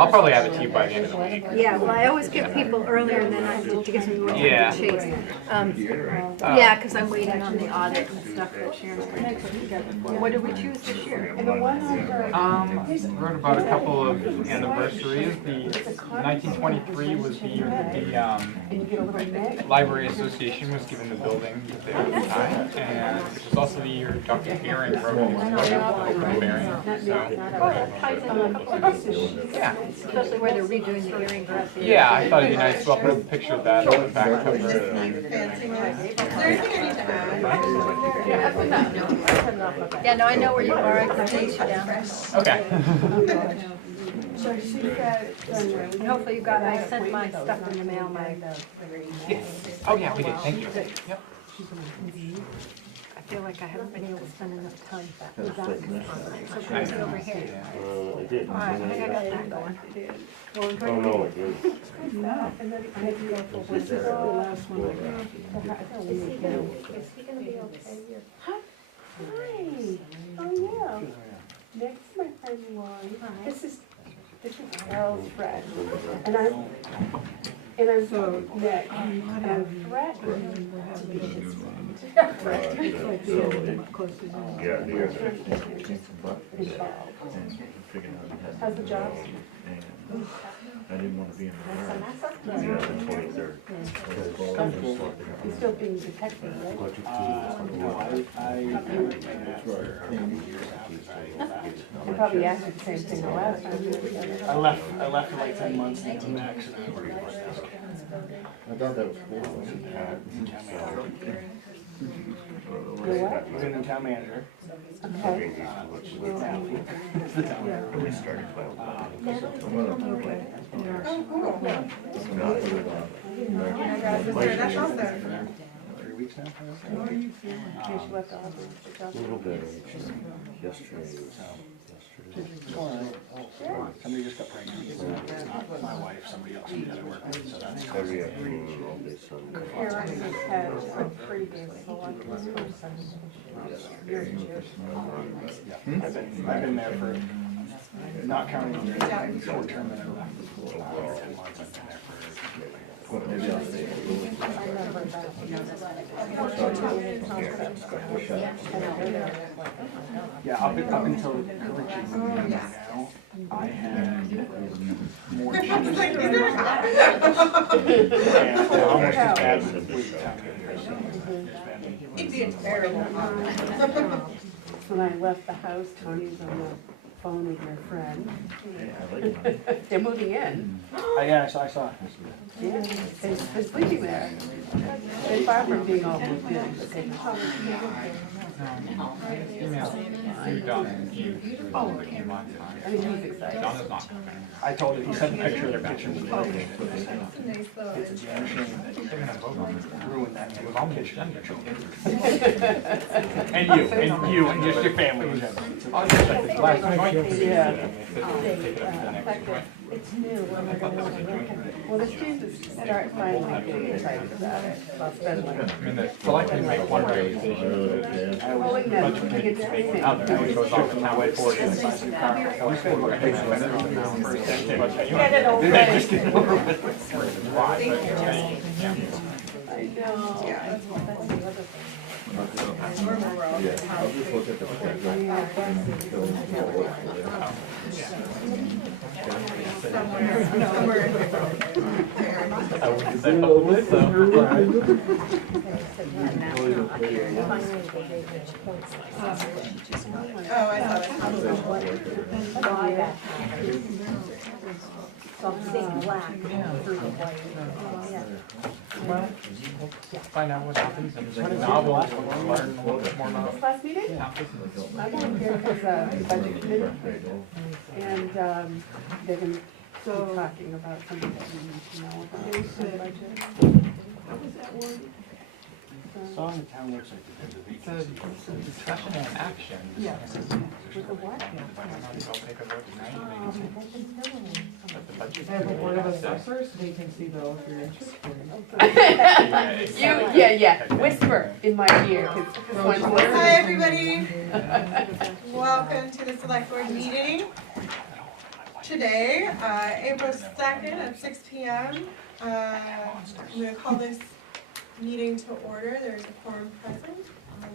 I'll probably have it to you by the end of the week. Yeah, well, I always give people earlier and then I have to give them more time Yeah. to chase. Yeah, because I'm waiting on the audit and stuff that Sharon's going to put together. What did we choose this year? Wrote about a couple of anniversaries. The 1923 was the year that the Library Association was given the building that they occupied, and it was also the year Dr. Beering wrote his book, Beering. So, yeah. Especially where they're redoing the hearing grass. Yeah, I thought it'd be nice. So I'll put a picture of that on the back cover. Is there anything I need to add? Yeah, no, I know where you are. I can chase you down. Okay. And hopefully you got, I sent my stuff in the mail, my, Oh yeah, we did. Thank you. Yep. I feel like I haven't been able to spend enough time with that. So crazy over here. I did. All right, I think I got that going. Oh, no, it did. Is he gonna be okay here? Hi. Oh, yeah. Next, my friend Laurie. This is Carol's friend. And I'm so next. And I'm threatened to be his friend. Yeah, How's the job? I didn't want to be in the car. Yeah, the 23rd. You're still being detected, right? They probably asked you the same thing the last time you were together. I left for like 10 months and came back, so now I'm working on this. I thought that was cool. You're what? I'm the new town manager. Okay. It's the town manager. We started by That's also. 3 weeks now. She left Aubrey. a little bit. Yesterday. Somebody just got pregnant. It's not my wife, somebody else who doesn't work with, so that's Every afternoon, all day Sunday. Karen has had a pretty good selectness person. Years and years. yeah. I've been there for, not counting the short term that I left. 10 months, I've been there for. Maybe I'll stay. Yeah, up until Richard moved in now, I had more issues. And almost as bad with town administration. When I left the house, Tony was on the phone with your friend. They're moving in. Yeah, I saw it. Yeah, they're sleeping there. They're far from being all moved in. but they- Email. Don and Hugh. I mean, he's excited. Don is not coming. I told him, he sent a picture of their kitchen. It's a damn shame that They're gonna vote on it. ruined that It was almost done. And you, and just your family in general. I'll just check this last joint. Yeah. Take it up to the next joint. It's new. Well, the students start finally getting excited about it. I'll spend like. I mean, the selectmen make one recommendation. Pulling them, putting it Make everything. another, which goes off the town report. Get it over with. Why? I know. That's the other thing. Yeah, I'll just look at the schedule. I wouldn't say public, so. Oh, I saw that. Something black through the white. Well, find out what happens and read novels, learn a little bit more about This last meeting? town. I'm on here because the budget committee, and they're going to be talking about something that we need to know about the budget. Saw on the town website that there's a vacancy. It's a discussion and action. Yeah. With the what? I'll take a vote tonight. But the budget. I have a board of assessors vacancy though, if you're interested. Yeah. Whisper in my ear, because one's Hi, learning. everybody. Welcome to the select board meeting. today, April 2nd at 6 p.m. I'm going to call this meeting to order. There's a quorum present.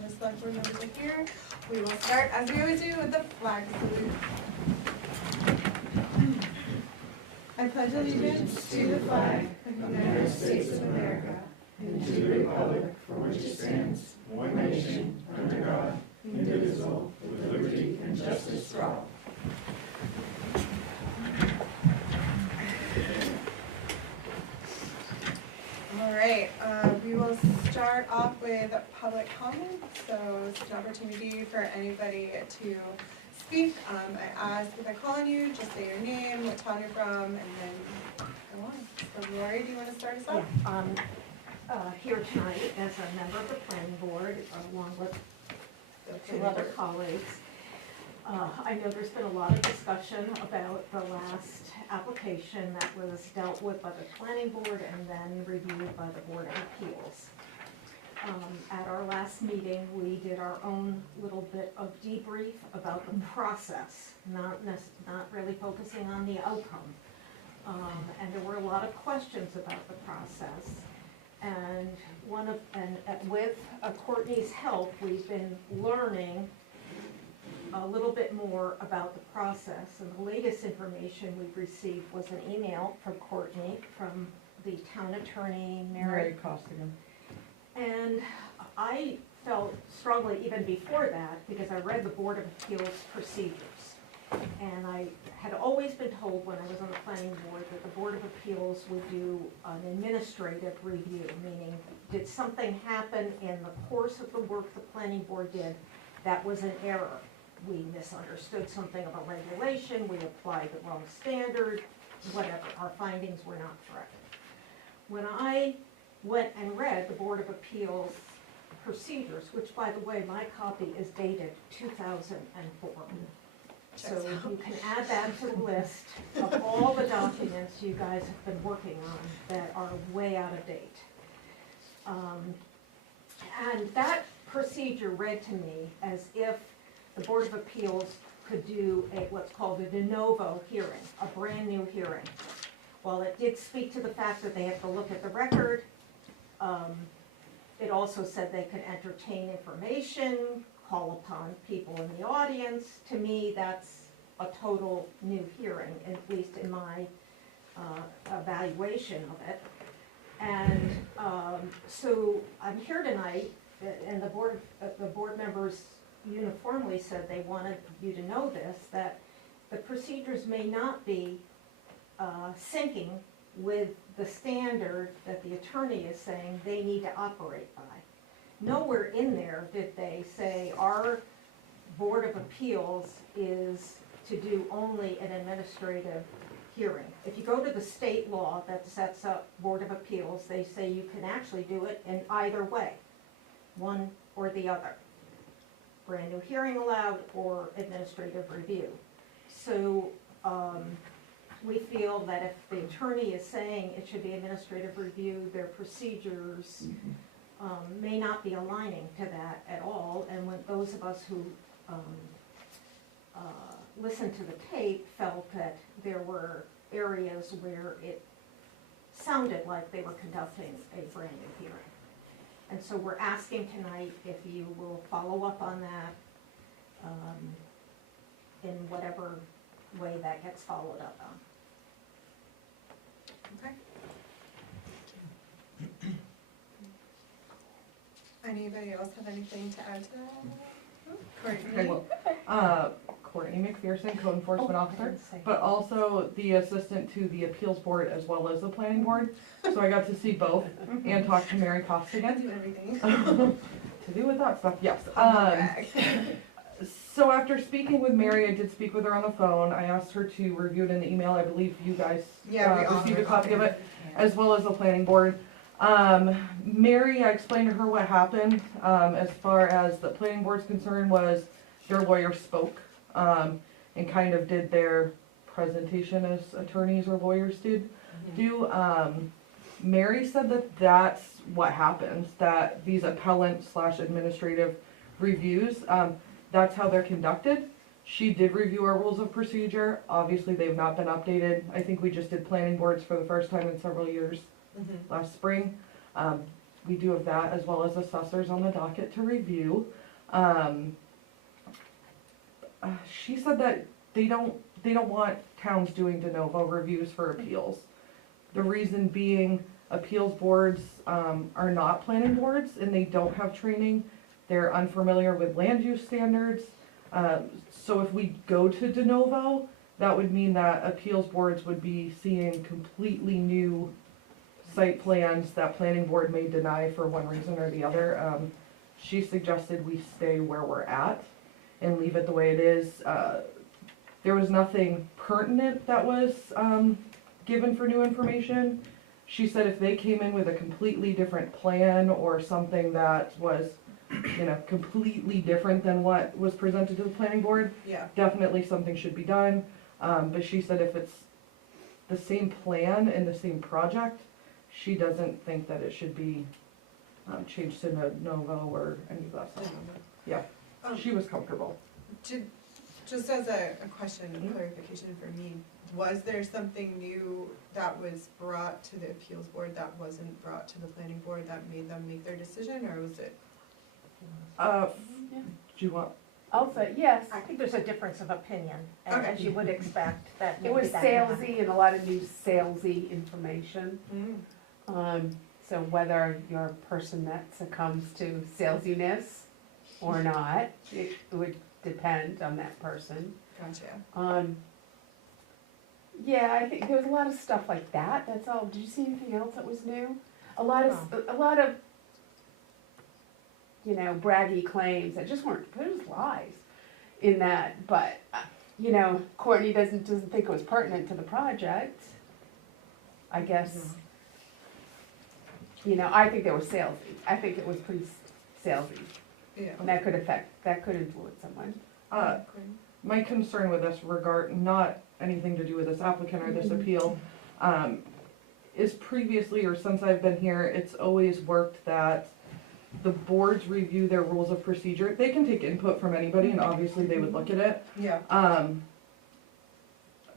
The select board members are here. We will start, as we always do, with the flag salute. I pledge allegiance to the flag of the United States of America and to the republic for which it stands, one nation, under God, indivisible, with liberty and justice for all. All right, we will start off with public comment. So it's an opportunity for anybody to speak. I ask if I call on you, just say your name, what town you're from, and then go on. So Lori, do you want to start us off? Yeah, here tonight as a member of the planning board, along with two other colleagues. I know there's been a lot of discussion about the last application that was dealt with by the planning board and then reviewed by the Board of Appeals. At our last meeting, we did our own little bit of debrief about the process, not really focusing on the outcome. And there were a lot of questions about the process. And with Courtney's help, we've been learning a little bit more about the process. And the latest information we've received was an email from Courtney, from the town attorney, Mary Costigan. And I felt strongly even before that, because I read the Board of Appeals procedures. And I had always been told when I was on the planning board that the Board of Appeals would do an administrative review, meaning did something happen in the course of the work the planning board did that was an error? We misunderstood something of a regulation, we applied the wrong standard, whatever, our findings were not correct. When I went and read the Board of Appeals procedures, which by the way, my copy is dated 2004. So you can add that to the list of all the documents you guys have been working on that are way out of date. And that procedure read to me as if the Board of Appeals could do what's called a de novo hearing, a brand new hearing. While it did speak to the fact that they have to look at the record, it also said they could entertain information, call upon people in the audience. To me, that's a total new hearing, at least in my evaluation of it. And so I'm here tonight, and the board members uniformly said they wanted you to know this, that the procedures may not be syncing with the standard that the attorney is saying they need to operate by. Nowhere in there did they say our Board of Appeals is to do only an administrative hearing. If you go to the state law that sets up Board of Appeals, they say you can actually do it in either way, one or the other. Brand new hearing allowed or administrative review. So we feel that if the attorney is saying it should be administrative review, their procedures may not be aligning to that at all. And when those of us who listened to the tape felt that there were areas where it sounded like they were conducting a brand new hearing. And so we're asking tonight if you will follow up on that in whatever way that gets followed up on. Okay. Anybody else have anything to add to that? Courtney? Okay, well, Courtney McPherson, Code Enforcement Officer, but also the assistant to the appeals board as well as the planning board. So I got to see both and talk to Mary Costigan. Do everything. To do with that stuff, yes. So after speaking with Mary, I did speak with her on the phone. I asked her to review it in the email. I believe you guys received a copy of it, as well as the planning board. Mary, I explained to her what happened as far as the planning board's concerned was their lawyer spoke and kind of did their presentation as attorneys or lawyers do. Mary said that that's what happens, that these appellant / administrative reviews, that's how they're conducted. She did review our rules of procedure. Obviously, they've not been updated. I think we just did planning boards for the first time in several years last spring. We do have that as well as assessors on the docket to review. She said that they don't want towns doing de novo reviews for appeals. The reason being, appeals boards are not planning boards and they don't have training. They're unfamiliar with land use standards. So if we go to de novo, that would mean that appeals boards would be seeing completely new site plans that planning board may deny for one reason or the other. She suggested we stay where we're at and leave it the way it is. There was nothing pertinent that was given for new information. She said if they came in with a completely different plan or something that was, completely different than what was presented to the planning board, Yeah. definitely something should be done. But she said if it's the same plan and the same project, she doesn't think that it should be changed to novo or any of that stuff. Yeah, she was comfortable. Just as a question and clarification for me, was there something new that was brought to the appeals board that wasn't brought to the planning board that made them make their decision, or was it? Do you want? I'll say, yes, I think there's a difference of opinion, and Okay. as you would expect, that it maybe was that salesy and a lot of new salesy information. So whether you're a person that succumbs to salesiness or not, it would depend on that person. Gotcha. Yeah, I think there was a lot of stuff like that, that's all. Did you see anything else that was new? A lot of, braggy claims that just weren't, it was lies in that, but, Courtney doesn't think it was pertinent to the project. I guess, I think they were salesy. I think it was pretty salesy. Yeah. And that could influence someone. My concern with this not anything to do with this applicant or this appeal, is previously or since I've been here, it's always worked that the boards review their rules of procedure. They can take input from anybody and obviously they would look at it. Yeah.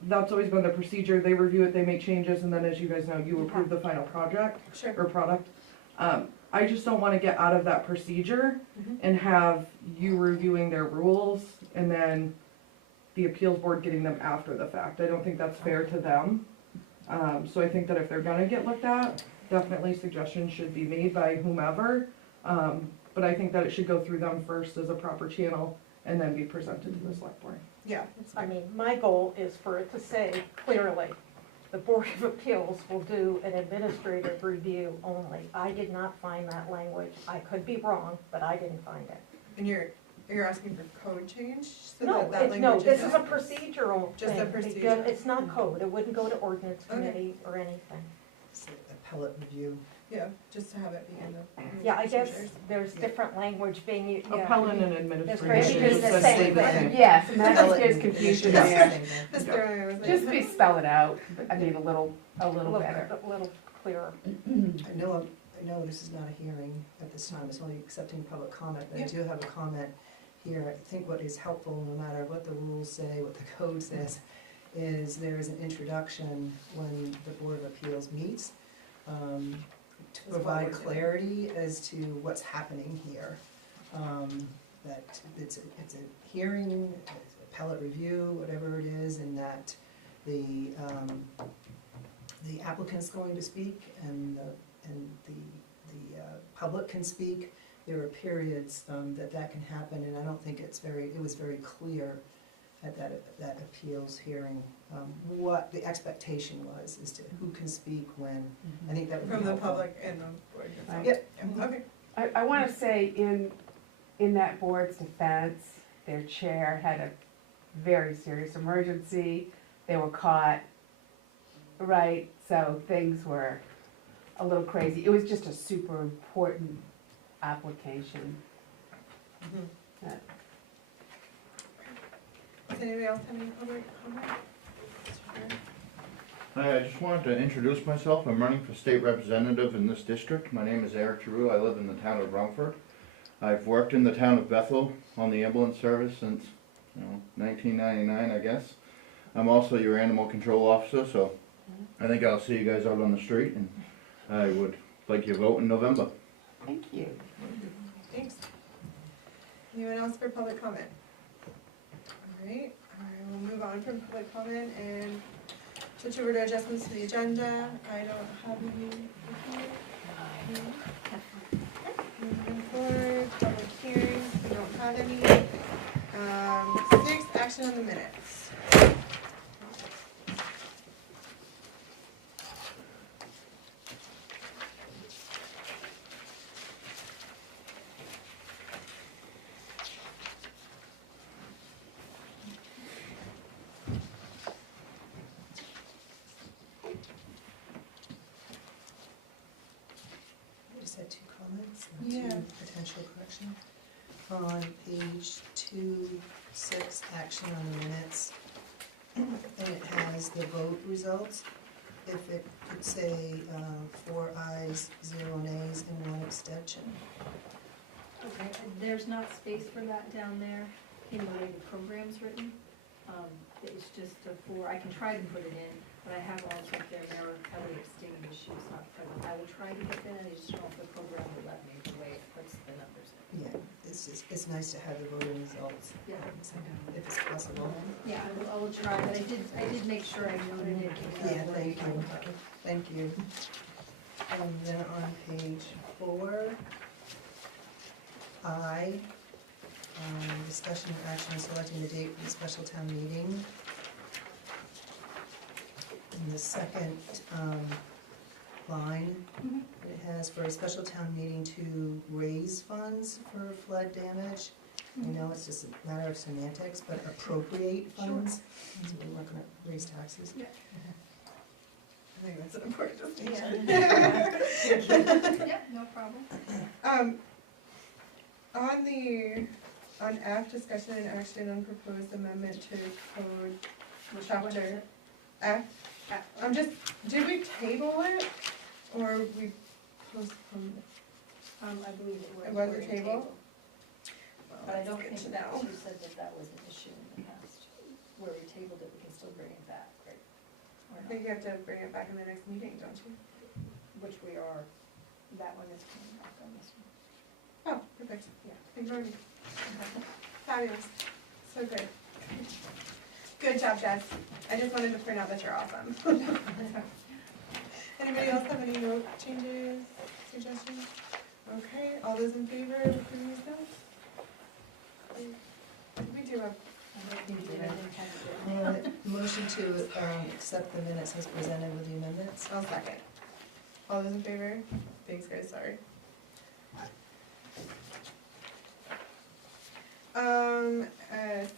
That's always been the procedure. They review it, they make changes, and then as you guys know, you approve the final project Sure. or product. I just don't wanna get out of that procedure and have you reviewing their rules and then the appeals board getting them after the fact. I don't think that's fair to them. So I think that if they're gonna get looked at, definitely suggestions should be made by whomever. But I think that it should go through them first as a proper channel and then be presented to the select board. Yeah. I mean, my goal is for it to say clearly, the Board of Appeals will do an administrative review only. I did not find that language. I could be wrong, but I didn't find it. And you're asking for code change? So No, that no, language this is a not- procedural Just a thing. procedure? It's not code. It wouldn't go to ordinance Okay. committee or anything. Appellate review. Yeah, just to have it be in the. Yeah, I guess procedures. there's different language being used. Appellant and There's administration. maybe just the says same stay the thing. same. Yes, and that just gives confusion there. Mr. Ryan was like- Just spell it out, I mean, a little A little better. clearer. I know this is not a hearing at this time, it's only accepting public comment, but I do have a comment here. I think what is helpful, no matter what the rules say, what the code says, is there is an introduction when the Board of Appeals meets, to That's what provide we're doing. clarity as to what's happening here. That it's a hearing, it's appellate review, whatever it is, and that the applicant's going to speak and the public can speak. There are periods that can happen, and I don't think it was very clear at that appeals hearing what the expectation was as to who can speak when. I think that would be From the helpful. public and the board. Right. Yep. Yeah, okay. I wanna say in that board's defense, their chair had a very serious emergency. They were caught, right, so things were a little crazy. It was just a super important application. Does anybody else have any public comment? Hi, I just wanted to introduce myself. I'm running for state representative in this district. My name is Eric Giroux. I live in the town of Rumford. I've worked in the town of Bethel on the ambulance service since 1999, I guess. I'm also your animal control officer, so I think I'll see you guys out on the street, and I would like your vote in November. Thank you. Thanks. Anyone else for public comment? Alright, I will move on from public comment and switch over to adjustments to the agenda. I don't have any. Moving forward, public hearings, we don't have any. 6, action on the minutes. I just had 2 comments, Yeah. 2 potential corrections. On page 2, 6, action on the minutes, and it has the vote results. If it could say 4 ayes, 0 nays, and 1 abstention. Okay, there's not space for that down there in the way the program's written. It's just a 4, I can try to put it in, but I have also there, I would abstain if she was not present. I will try to get that, I just don't know if the program will let me, the way it puts the numbers in. Yeah, it's nice to have the voting results, Yeah. if it's possible. Yeah, I will try, but I did make sure I noted it. Yeah, thank you. Thank you. And then on page 4, discussion and action on selecting the date for the special town meeting. In the second line, it has for a special town meeting to raise funds for flood damage. I know it's just a matter of semantics, but appropriate funds, so we weren't gonna raise taxes. Yeah. I think that's an important distinction. Yeah, no problem. On F, discussion and action on proposed amendment to code chapter F. Did we table it, or we postponed it? I believe it was. It was a already table? tabled. Well, But I that's don't good think to that, know. you said that was an issue in the past, where we tabled it, we can still bring it back, right? Or I not? think you have to bring it back in the next meeting, don't you? Which we are, that one is coming back on this one. Oh, perfect. Yeah. Ignore me. Fabulous. So good. Good job, Jess. I just wanted to point out that you're awesome. Anybody else have any note changes, suggestions? Okay, all those in favor of approving these notes? We do have, I don't think we had it. Motion to accept the minutes as presented with the amendments. I'll second. All those in favor? Thanks, guys, sorry.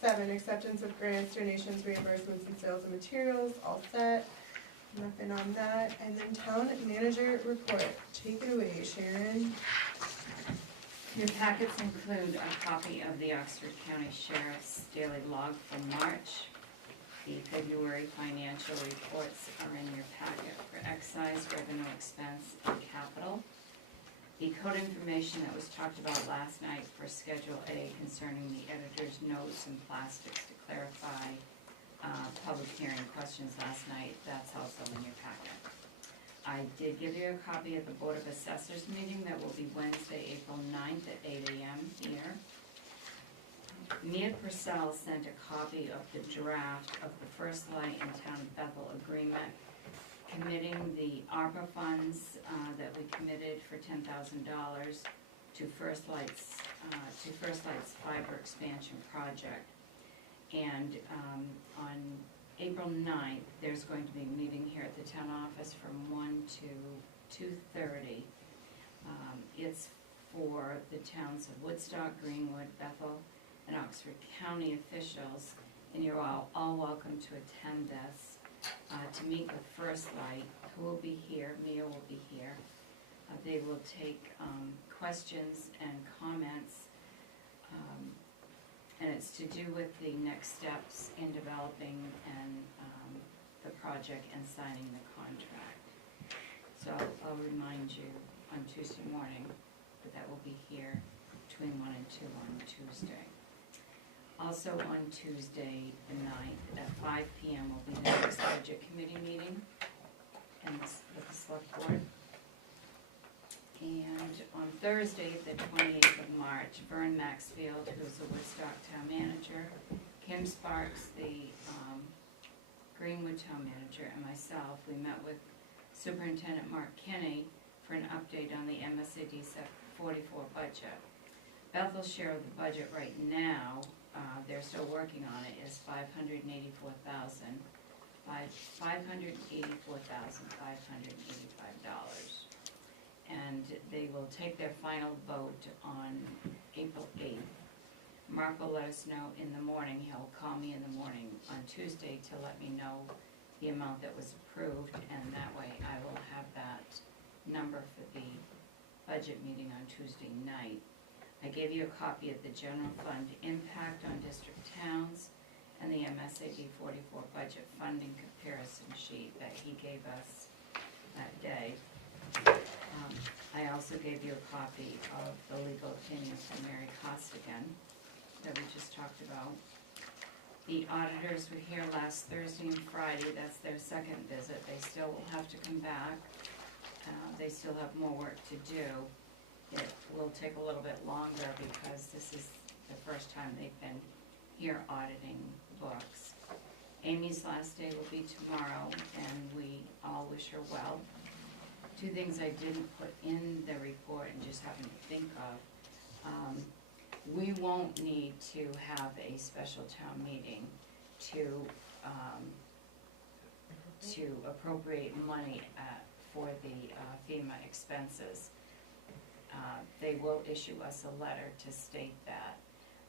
7, acceptance of grants, donations, reimbursements, and sales of materials, all set. Nothing on that. And then town manager report. Take it away, Sharon. Your packets include a copy of the Oxford County Sheriff's daily log for March. The February financial reports are in your packet for excise, revenue, expense, and capital. The code information that was talked about last night for Schedule A concerning the editor's notes and plastics to clarify public hearing questions last night, that's also in your packet. I did give you a copy of the Board of Assessors meeting that will be Wednesday, April 9th at 8 a.m. here. Mia Purcell sent a copy of the draft of the First Light and Town of Bethel agreement committing the ARPA funds that we committed for $10,000 to First Light's fiber expansion project. And on April 9th, there's going to be a meeting here at the town office from 1 to 2:30. It's for the towns of Woodstock, Greenwood, Bethel, and Oxford County officials, and you're all welcome to attend this, to meet with First Light, who will be here, Mia will be here. They will take questions and comments, and it's to do with the next steps in developing and the project and signing the contract. So I'll remind you on Tuesday morning that will be here between 1 and 2 on Tuesday. Also on Tuesday, the 9th, at 5 PM will be the next budget committee meeting and with the select board. And on Thursday, the 28th of March, Vern Maxfield, who's the Woodstock town manager, Kim Sparks, the Greenwood town manager, and myself, we met with Superintendent Mark Kenny for an update on the MSAD 44 budget. Bethel's share of the budget right now, they're still working on it, is $584,585. And they will take their final vote on April 8th. Mark will let us know in the morning, he'll call me in the morning on Tuesday to let me know the amount that was approved, and that way I will have that number for the budget meeting on Tuesday night. I gave you a copy of the general fund impact on district towns and the MSAD 44 budget funding comparison sheet that he gave us that day. I also gave you a copy of the legal opinion from Mary Costigan that we just talked about. The auditors were here last Thursday and Friday, that's their second visit. They still will have to come back. They still have more work to do. It will take a little bit longer because this is the first time they've been here auditing books. Amy's last day will be tomorrow, and we all wish her well. Two things I didn't put in the report and just happened to think of. We won't need to have a special town meeting to appropriate money for the FEMA expenses. They will issue us a letter to state that.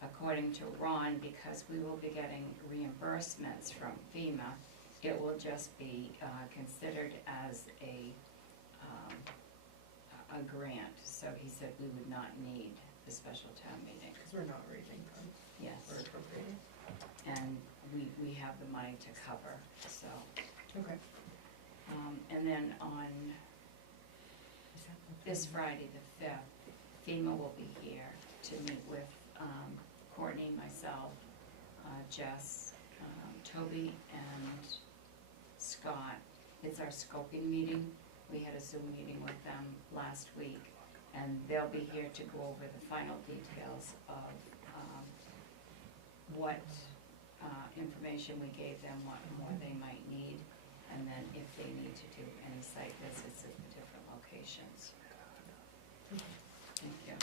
According to Ron, because we will be getting reimbursements from FEMA, it will just be considered as a grant. So he said we would not need the special town meeting. Because we're not raising funds Yes. or appropriating. And we have the money to cover, so. Okay. And then on this Friday, the 5th, FEMA will be here to meet with Courtney, myself, Jess, Toby, and Scott. It's our scoping meeting. We had a Zoom meeting with them last week, and they'll be here to go over the final details of what information we gave them, what more they might need, and then if they need to do any site visits at the different locations. Thank you.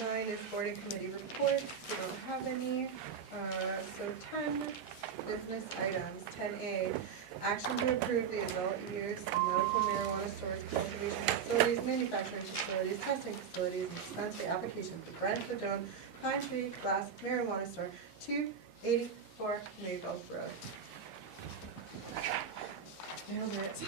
9 is board and committee reports, we don't have any. So 10, business items. 10A, action to approve the adult use medical marijuana stores, cultivation facilities, manufacturing facilities, testing facilities, and dispensary application for Brentwood Dome, Pine Tree Glass Marijuana Store, 284 Maple Road. Nailed it.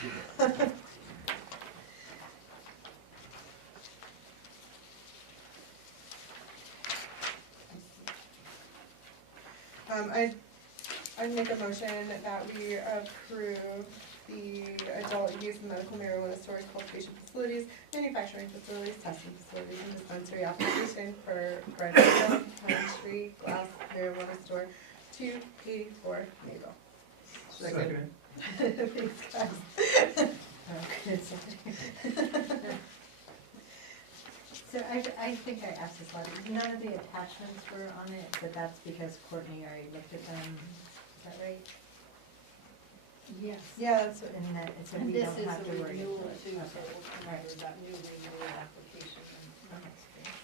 I'd make a motion that we approve the adult use medical marijuana stores, cultivation facilities, manufacturing facilities, testing facilities, and dispensary application for Brentwood Pine Tree Glass Marijuana Store, 284 Maple. Second. Thanks, guys. So I think I asked this last, none of the attachments were on it, but that's because Courtney already looked at them, is that right? Yes. Yeah, that's what, And that, so And we this don't is have a to worry. renewal about it. too, so Okay. we'll come under that new renewal application. Okay, great.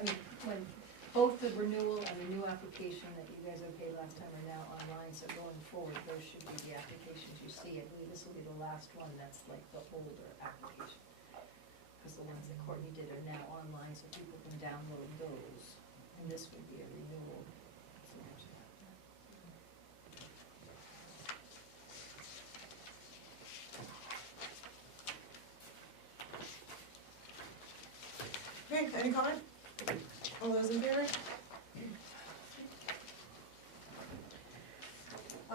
I mean, when both the renewal and the new application that you guys okayed last time are now online, so going forward, those should be the applications you see. I believe this will be the last one that's like the older application. Because the ones that Courtney did are now online, so people can download those, and this would be a renewal. okay, any comment? All those in favor?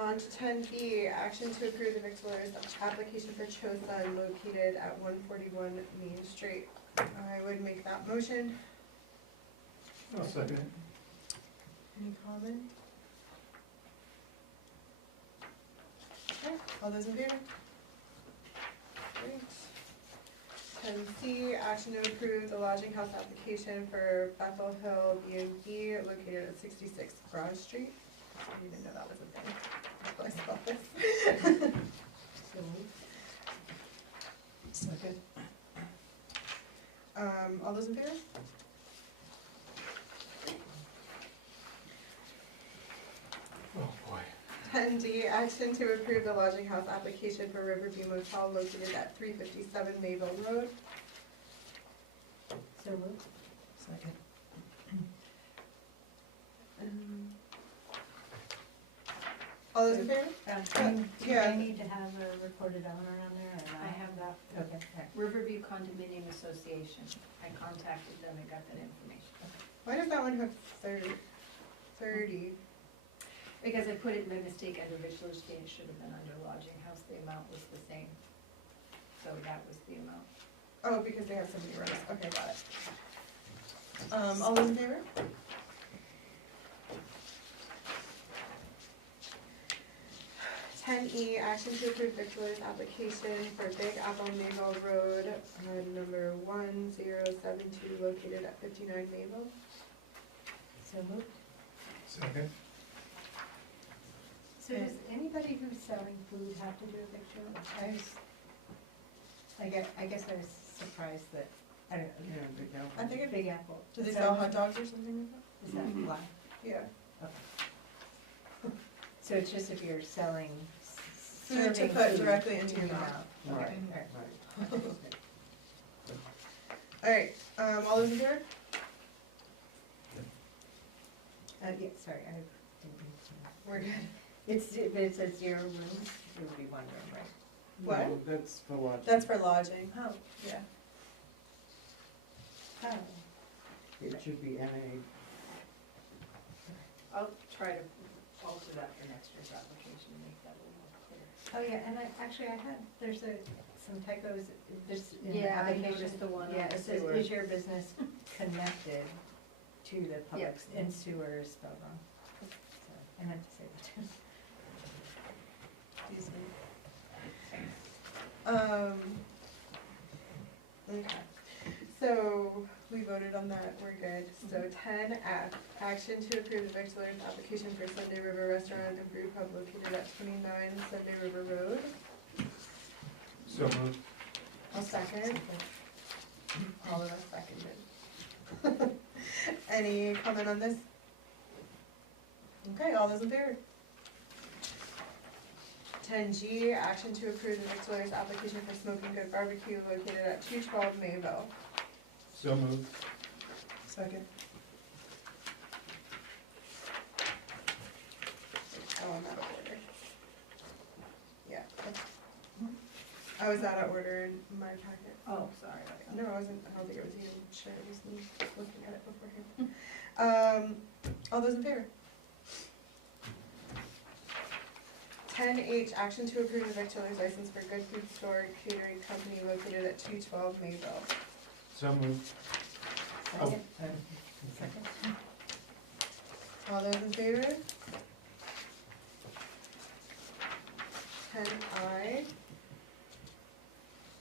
On to 10B, action to approve the victualler's application for Chosun located at 141 Main Street. I would make that motion. I'll second. Any comment? Okay, all those in favor? Great. 10C, action to approve the lodging house application for Bethel Hill B&B located at 66 Broad Street. I didn't even know that was a thing. That's why I saw this. So moved. Second. All those in favor? 10D, action to approve the lodging house application for Riverview Motel located at 357 Mayville Road. So moved. Second. All those in favor? Do Yeah. I need to have a recorded owner on there or not? I have that. Okay, alright. Riverview Condominium Association. I contacted them and got that information. Why does that one have 30? Because I put it by mistake under victualler's fee, it should have been under lodging house, the amount was the same. So that was the amount. Oh, because they have so many rows. Okay, got it. All those in favor? (10E) action to approve victualler's application for Big Apple Mayville Road, number 1072, located at 59 Mayville. So moved. Second. So does anybody who's selling food have to do a victual? I guess I was surprised that, I don't know. I think it, Big Apple. do they sell hot dogs or something like that? Is that why? Yeah. So it's just if you're selling, Food to serving put food directly into your mouth. Okay, alright. Alright, all those in favor? Yeah, sorry, I didn't mean to. We're good. But it says 0 rooms, you would be one room, right? What? No, that's for lodging. That's for lodging. Oh, Yeah. oh. It should be NA. I'll try to alter that for next year's application and make that a little more clear. Oh, yeah, and there's some typos, this in the Yeah, I application. noticed the one on Yeah, the it says, sewer. is your business connected to the public, Yep. and sewer is spelled wrong. So, I meant to say that too. Okay, so we voted on that, we're good. So 10F, action to approve the victualler's application for Sunday River Restaurant and Brew Pub located at 29 Sunday River Road. So moved. I'll second. All of us seconded. Any comment on this? Okay, all those in favor? 10G, action to approve the victualler's application for Smoking Good Barbecue located at 212 Mayville. So moved. Second. Oh, I'm out of order. Yeah. I was out of order in my packet. Oh, sorry about that. No, I wasn't, I don't think it was you. Sure, it was me looking at it beforehand. All those in favor? 10H, action to approve the victualler's license for Good Food Store Catering Company located at 212 Mayville. So moved. Oh. Second. All those in favor? 10I,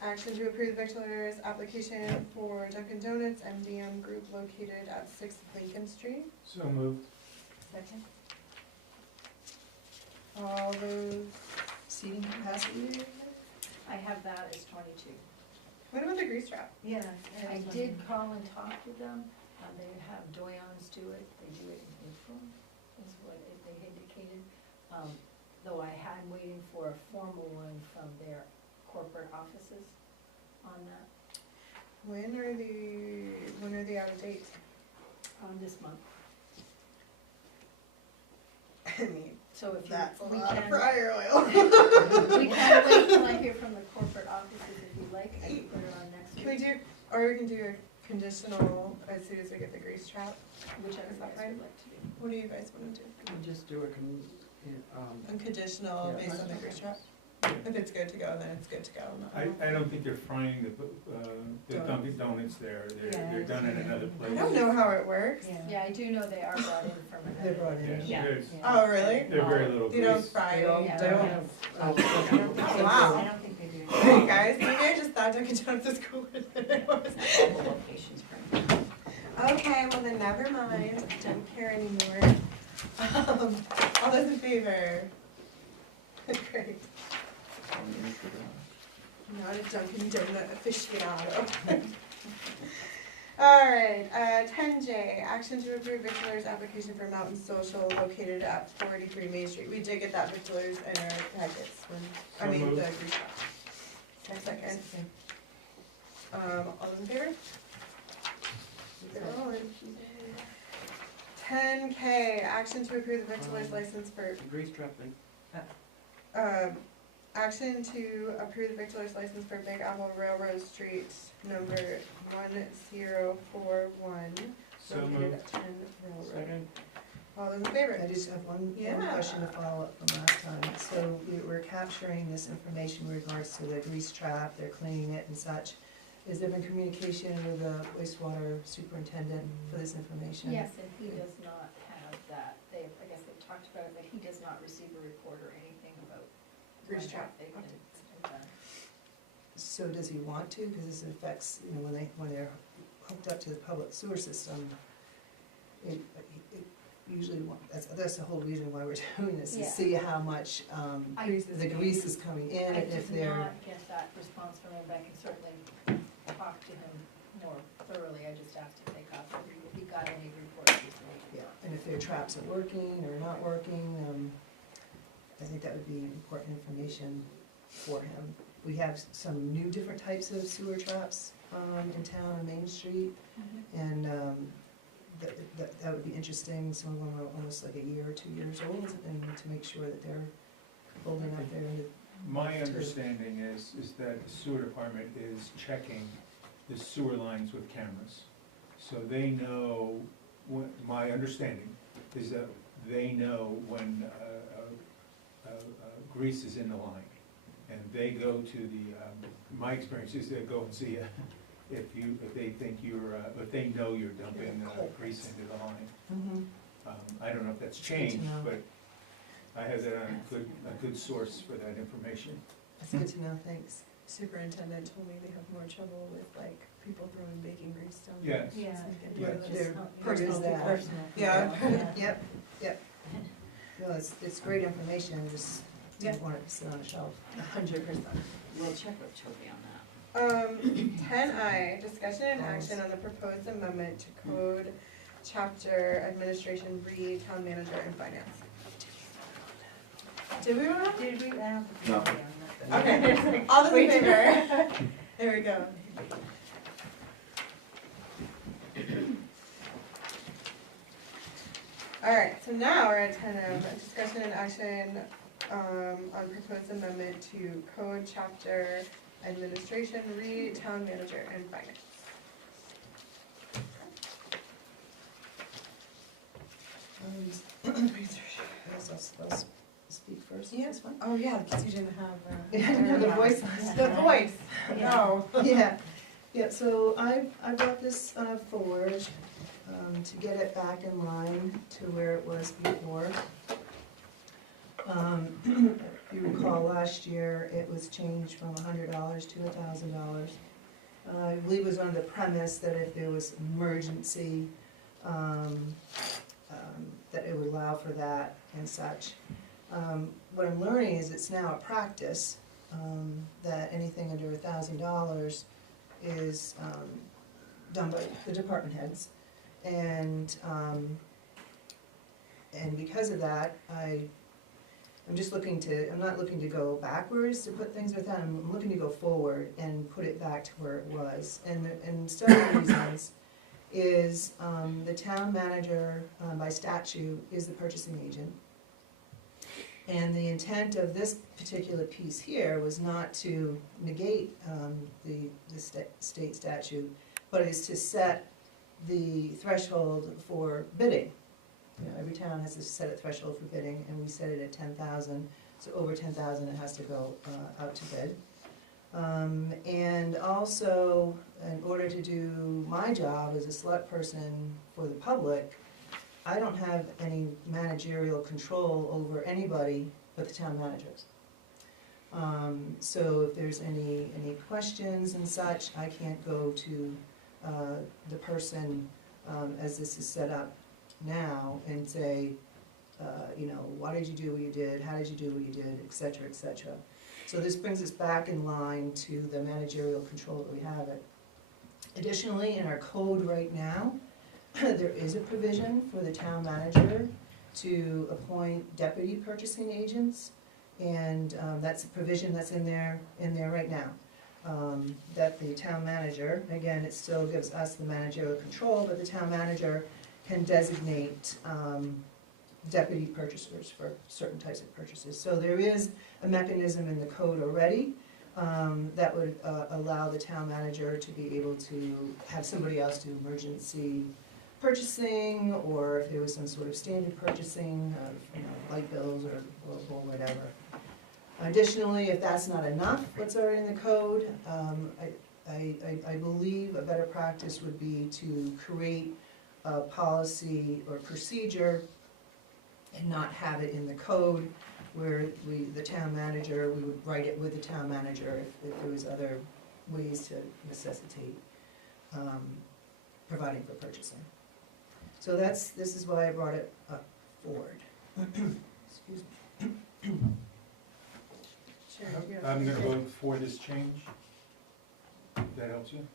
action to approve the victualler's application for Dunkin' Donuts MDM Group located at 6 Lincoln Street. So moved. Second. All those seating capacity? I have that as 22. What about the grease trap? Yeah. I did call and talk to them, they have Doyons do it, they do it in April, is what they indicated. Though I'm waiting for a formal one from their corporate offices on that, When are the out of date? this month. I mean, So if you, that's a we lot of can, fryer oil. we can wait till I hear from the corporate offices if you'd like, I can put it on next Can we week, do, or we can do a conditional as soon as we get the grease trap? whichever Is you that guys fine? would like to do. What do you guys wanna do? Just do a Unconditional Yeah. based on the grease trap? If it's good to go, then it's good to go. I don't think they're frying the Dunkin' Donuts there, they're done in another I place. don't know how it works. Yeah, I do know they are brought in from They're another. brought in. Yeah. There's, Oh, really? they're very little They don't grease. fry They don't, it? they don't have. Oh, wow. I don't think they do. Hey, guys, maybe I just thought Dunkin' Donuts was cooler than it was. All the locations for Okay, well then never mind, don't care anymore. All those in favor? Great. Not a Dunkin' Donut aficionado. Alright, 10J, action to approve Victualler's application for Mountain Social located at 43 Main Street. We did get that Victualler's in our packets when, the moved. grease trap. Second. All those in favor? They're rolling. 10K, action to approve the victualler's license for, Grease trap thing. action to approve the victualler's license for Big Apple Railroad Street, number 1041, So located moved. at 10 Railroad. Second. All those in favor? I just have one Yeah. question to follow up from last time. So we're capturing this information in regards to the grease trap, they're cleaning it and such. Has there been communication with the wastewater superintendent for this information? Yes, and he does not have that, I guess they've talked about it, but he does not receive a report or anything about Grease when trap. they've been done. So does he want to? Because this affects, when they're hooked up to the public sewer system, it usually, that's the whole reason why we're doing this, Yeah. is see how much, the grease is coming in, I and if did they're. not get that response from him, but I can certainly talk to him more thoroughly, I just asked if they got, if he got any reports this week. Yeah, and if their traps are working or not working, I think that would be important information for him. We have some new different types of sewer traps, in town on Main Street, and, that would be interesting, some of them are almost like a year or 2 years old, and to make sure that they're holding up their end of. My understanding is that the sewer department is checking the sewer lines with cameras. So they know, my understanding is that they know when grease is in the line. And they go to the, my experience is they go and see if they think if they know you're dumping grease into the line. I don't know if that's changed, know. but I have that on a good source for that information. That's good to know, thanks. Superintendent told me they have more trouble with like people throwing baking grease down. Yes. Yeah. There is that. Personal. Yeah. Yep. No, it's great information, just didn't want it to sit on a shelf. 100%. We'll check with Toby on that. 10I, discussion and action on the proposed amendment to code, chapter, administration, town manager, and finance. Did we vote on Did we, I don't think we No. did on that. Okay, all those in favor? There we go. Alright, so now we're at 10M, discussion and action on proposed amendment to code, chapter, administration, town manager, and finance. I'll speak first, Yeah. this one? Oh, yeah, because you didn't have. Yeah, the voice. The voice, no. Yeah, so I brought this forward to get it back in line to where it was before. If you recall, last year, it was changed from $100 to $1,000. I believe it was under the premise that if there was emergency, that it would allow for that and such. What I'm learning is it's now a practice that anything under $1,000 is done by the department heads. And because of that, I'm just looking to, I'm not looking to go backwards to put things with that, I'm looking to go forward and put it back to where it was. And several reasons is the town manager by statute is the purchasing agent. And the intent of this particular piece here was not to negate the state statute, but is to set the threshold for bidding. You know, every town has to set a threshold for bidding, and we set it at 10,000, so over 10,000 it has to go out to bid. And also, in order to do my job as a select person for the public, I don't have any managerial control over anybody but the town managers. So if there's any questions and such, I can't go to the person, as this is set up now, and say, you know, why did you do what you did, how did you do what you did, et cetera, et cetera. So this brings us back in line to the managerial control that we have it. Additionally, in our code right now, there is a provision for the town manager to appoint deputy purchasing agents, and that's a provision that's in there right now. That the town manager, again, it still gives us the managerial control, but the town manager can designate deputy purchasers for certain types of purchases. So there is a mechanism in the code already that would allow the town manager to be able to have somebody else do emergency purchasing, or if there was some sort of standard purchasing of, you know, light bills or whatever. Additionally, if that's not enough, what's already in the code, I believe a better practice would be to create a policy or procedure and not have it in the code, where the town manager, we would write it with the town manager if there was other ways to necessitate providing for purchasing. So this is why I brought it up forward. Excuse me. Sharon, do you have I'm gonna anything? vote for this change. That helps you?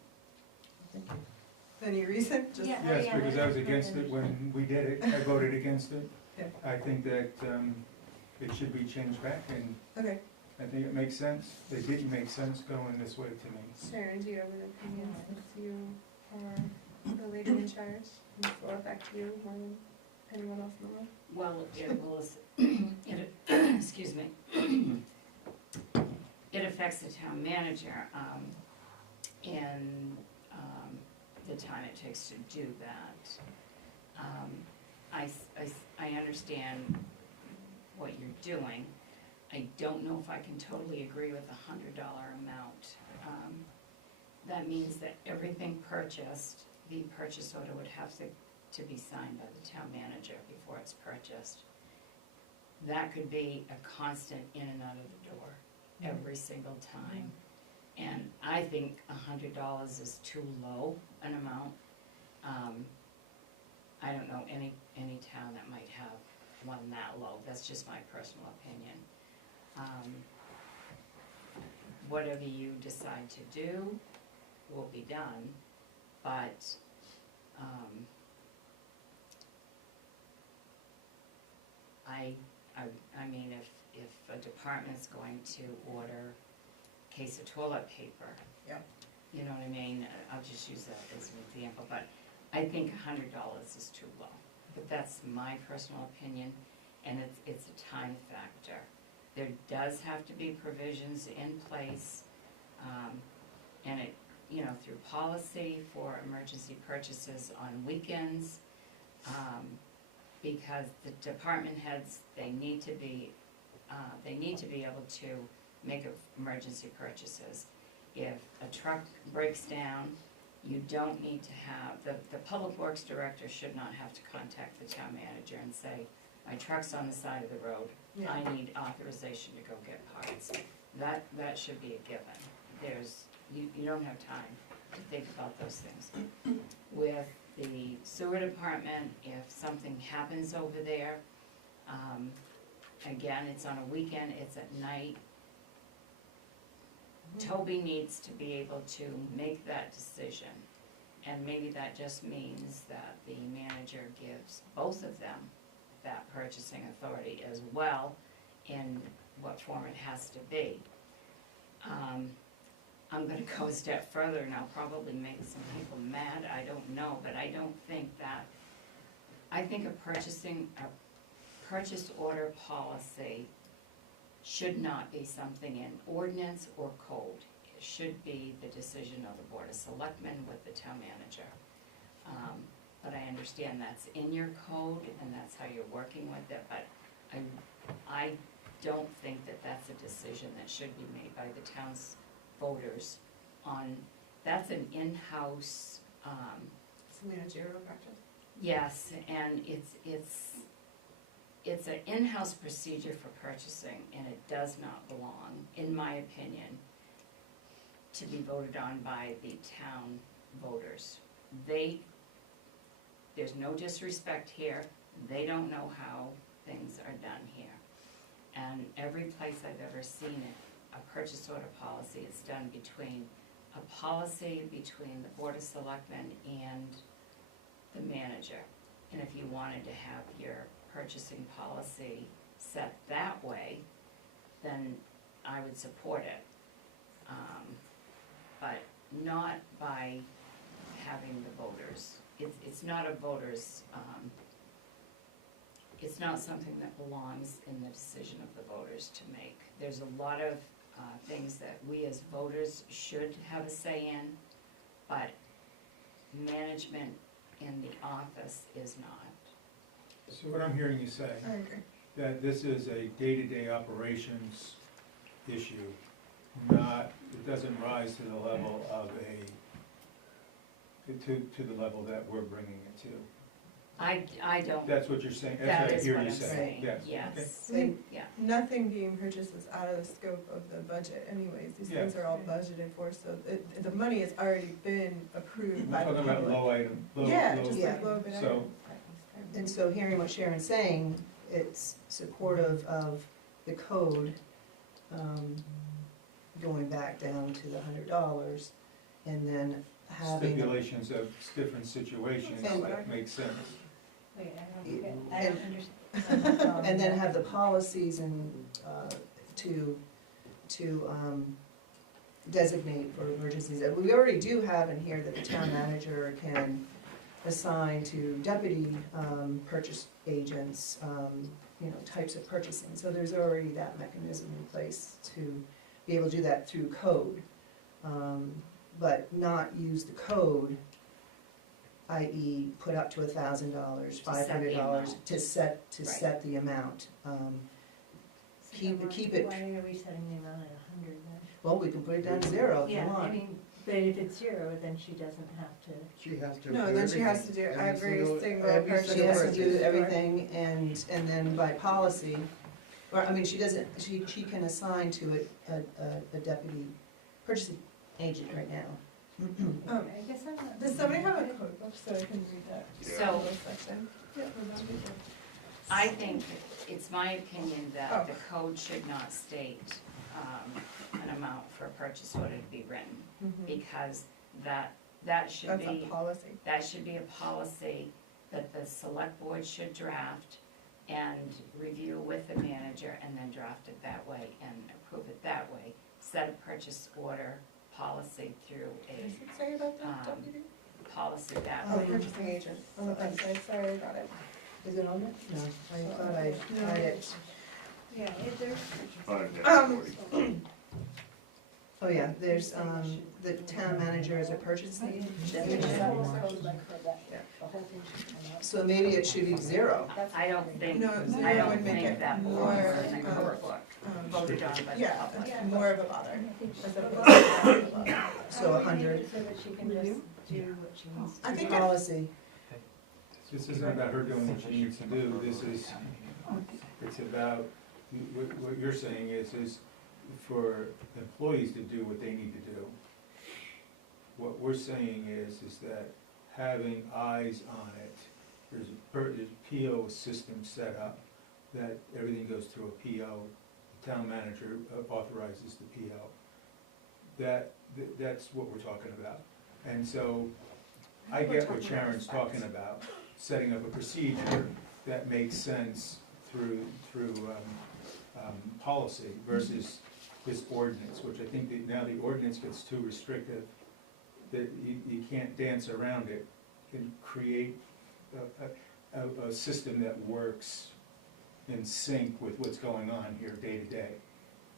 Thank you. Any reason? Just Yeah. Yes, because I was against it when we did it. I voted against it. Okay. I think that it should be changed back, and Okay. I think it makes sense. It didn't make sense going this way to me. Sharon, do you have an opinion since you are the lady in charge? This will affect you more than anyone else in the room. Well, it will, excuse me. It affects the town manager, and the time it takes to do that. I understand what you're doing. I don't know if I can totally agree with the $100 amount. That means that everything purchased, the purchase order would have to be signed by the town manager before it's purchased. That could be a constant in and out of the door every single time. And I think $100 is too low an amount. I don't know any town that might have one that low. That's just my personal opinion. Whatever you decide to do will be done, but I mean, if a department's going to order a case of toilet paper, Yeah. you know what I mean? I'll just use that as an example, but I think $100 is too low. But that's my personal opinion, and it's a time factor. There does have to be provisions in place, and it, you know, through policy for emergency purchases on weekends, because the department heads, they need to be able to make emergency purchases. If a truck breaks down, you don't need to have, the public works director should not have to contact the town manager and say, my truck's on the side of the road, I need authorization to go get parts. That should be a given. You don't have time to think about those things. With the sewer department, if something happens over there, again, it's on a weekend, it's at night, Toby needs to be able to make that decision. And maybe that just means that the manager gives both of them that purchasing authority as well, in what form it has to be. I'm gonna go a step further, and I'll probably make some people mad, I don't know, but I don't think that, I think a purchase order policy should not be something in ordinance or code. It should be the decision of the Board of Selectmen with the town manager. but I understand that's in your code and that's how you're working with it, but I don't think that that's a decision that should be made by the town's voters on, that's an in-house, It's a managerial practice. yes, and it's an in-house procedure for purchasing, and it does not belong, in my opinion, to be voted on by the town voters. There's no disrespect here, they don't know how things are done here. And every place I've ever seen it, a purchase order policy is done between the Board of Selectmen and the manager. And if you wanted to have your purchasing policy set that way, then I would support it. But not by having the voters. It's not a voters, it's not something that belongs in the decision of the voters to make. There's a lot of things that we as voters should have a say in, but management in the office is not. So what I'm hearing you say, I agree. that this is a day-to-day operations issue, not, it doesn't rise to the level of to the level that we're bringing it to. I don't, That's what you're saying, that that's what I is hear what you I'm saying, saying, yes. yes, I mean, yeah. nothing being purchased is out of the scope of the budget anyways. These things Yeah. are all budgeted for, so the money has already been approved We're by the talking about public. low item, Yeah, low, just Yeah. like low bid So- items. And so hearing what Sharon's saying, it's supportive of the code, going back down to the $100, and then having. stipulations of different situations And- that make sense. Wait, I don't understand. And then have the policies and, to designate for emergencies. We already do have in here that the town manager can assign to deputy purchase agents, types of purchasing. So there's already that mechanism in place to be able to do that through code. But not use the code, i.e. put up to $1,000, $500 to set the amount. Keep it, Why are we setting the amount at 100 then? well, we can put it down to 0 if you Yeah, I want. mean, but if it's 0, then she doesn't have to. She has to. No, do then she has to everything. do every single every purchase. She has to purchase do for- everything, and then by policy, or, I mean, she doesn't, she can assign to it a deputy purchasing agent right now. Um, I guess I'm not. Does somebody have a code book so I can read that? So- Section? Yeah, would that be good? I think it's my opinion that Oh. the code should not state an amount for a purchase order to be written, because that should That's a be, policy. that should be a policy that the select board should draft and review with the manager, and then draft it that way and approve it that way. Set a purchase order policy through What does a it say about that, um, deputy? policy that Oh, way. purchasing agent, on the website, sorry, I got it. Is it on there? No, I thought I had it. Yeah, if there's. Oh, yeah, there's, the town manager as a purchasing agent. So maybe it should be 0. I don't think, No, I zero don't would make think it that more, belongs in a code book, voted on by the Yeah, public. it's more of a bother. As opposed to- So 100. So that she can just do what she wants to. I think Policy. This isn't about her doing what she needs to do, this is, it's about, what you're saying is for employees to do what they need to do. What we're saying is that having eyes on it, there's a PO system set up, that everything goes through a PO, the town manager authorizes the PO. That's what we're talking about. And so, I get what Sharon's talking about, setting up a procedure that makes sense through policy versus this ordinance, which I think that now the ordinance gets too restrictive, that you can't dance around it, and create a system that works in sync with what's going on here day to day.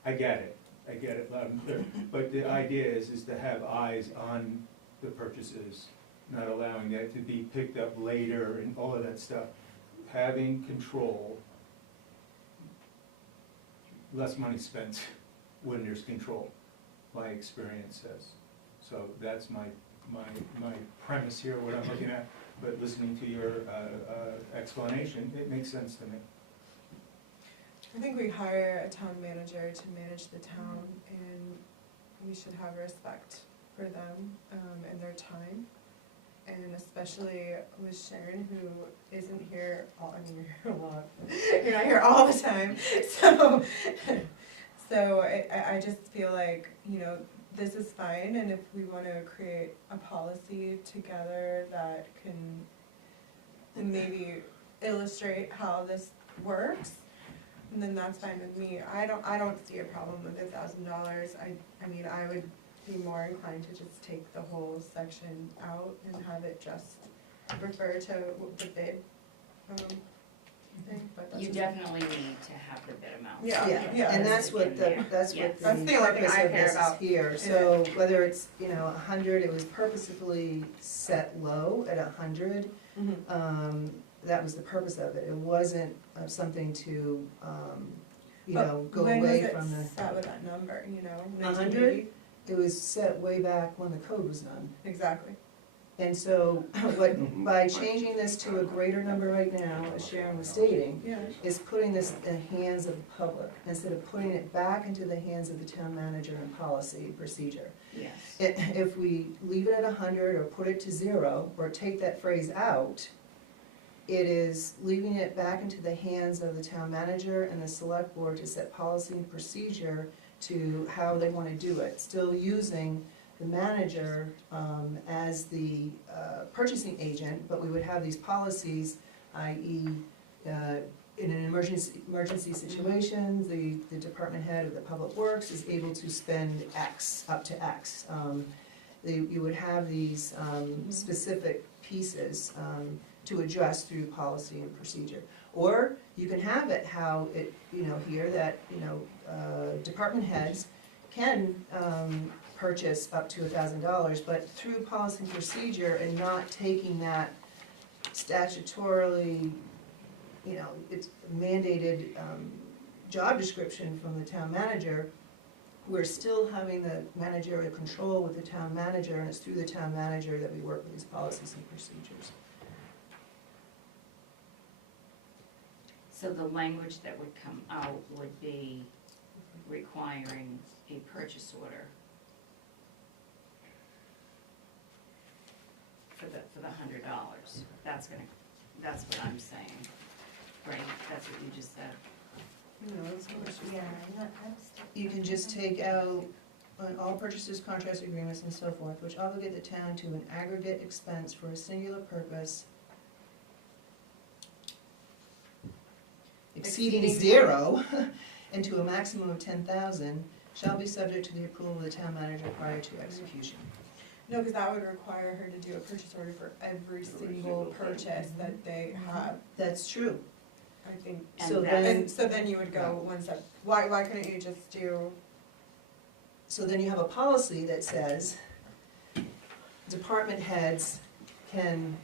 I get it loud and clear, but the idea is to have eyes on the purchases not allowing that to be picked up later and all of that stuff. Having control, less money spent when there's control, my experience says. So that's my premise here, what I'm looking at, but listening to your explanation, it makes sense to me. I think we hire a town manager to manage the town, and we should have respect for them and their time. And especially with Sharon, who isn't here all, I mean, you're here a lot. You're not here all the time. So I just feel like, you know, this is fine, and if we want to create a policy together that can maybe illustrate how this works, then that's fine with me. I don't see a problem with $1,000. I mean, I would be more inclined to just take the whole section out and have it just refer to the bid thing, but that's You just- definitely need to have the bid amount. Yeah. And that's what the, that's Yes. what the That's the only thing purpose I of care this is about. here. So whether it's, you know, 100, it was purposefully set low at 100. That was the purpose of it. It wasn't something to, you But know, go when away was from it the. set with that number, you know? 100? It was set way back when the code was done. Exactly. And so, by changing this to a greater number right now, as Sharon was stating, Yeah. is putting this in the hands of the public, instead of putting it back into the hands of the town manager and policy and procedure. Yes. If we leave it at 100 or put it to 0, or take that phrase out, it is leaving it back into the hands of the town manager and the select board to set policy and procedure to how they want to do it, still using the manager as the purchasing agent, but we would have these policies, i.e. In an emergency situation, the department head of the public works is able to spend X, up to X. You would have these specific pieces to address through policy and procedure. Or you can have it how it, you know, here that, you know, department heads can purchase up to $1,000, but through policy and procedure and not taking that statutorily, you know, it's mandated job description from the town manager, we're still having the managerial control with the town manager, and it's through the town manager that we work with these policies and procedures. So the language that would come out would be requiring a purchase order for the $100. That's what I'm saying, right? That's what you just said. Yeah, I'm still. You can just take out on all purchases, contracts, agreements, and so forth, which obligate the town to an aggregate expense for a singular purpose exceeding 0 and to a maximum of 10,000 shall be subject to the approval of the town manager prior to execution. No, because that would require her to do a purchase order for every single purchase that they have, That's true. I think. And So that's- then, And so then you would go one step, why couldn't you just do, so then you have a policy that says department heads can,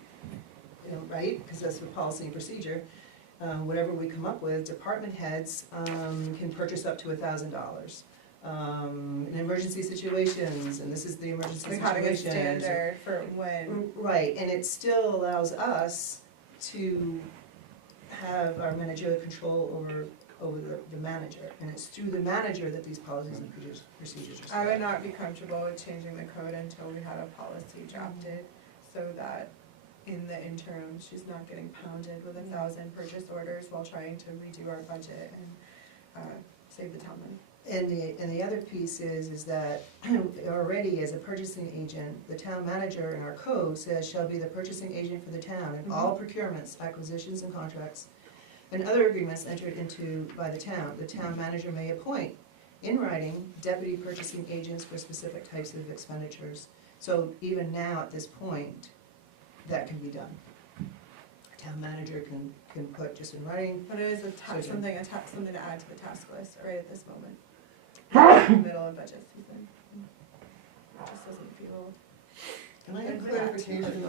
you know, right, because that's the policy and procedure, whatever we come up with, department heads can purchase up to $1,000. In emergency situations, and this is the emergency like having a situations. standard for when? Right, and it still allows us to have our managerial control over the manager, and it's through the manager that these policies and procedures are set. I would not be comfortable with changing the code until we had a policy drafted, so that in the interim, she's not getting pounded with 1,000 purchase orders while trying to redo our budget and save the town money. And the other piece is that already as a purchasing agent, the town manager in our code says shall be the purchasing agent for the town in all procurements, acquisitions and contracts, and other agreements entered into by the town. The town manager may appoint, in writing, deputy purchasing agents for specific types of expenditures. So even now, at this point, that can be done. A town manager can put just in writing. But it is So something to add to the task list right at this moment. In the middle of budget season. It just doesn't feel Can I have Good for that. clarification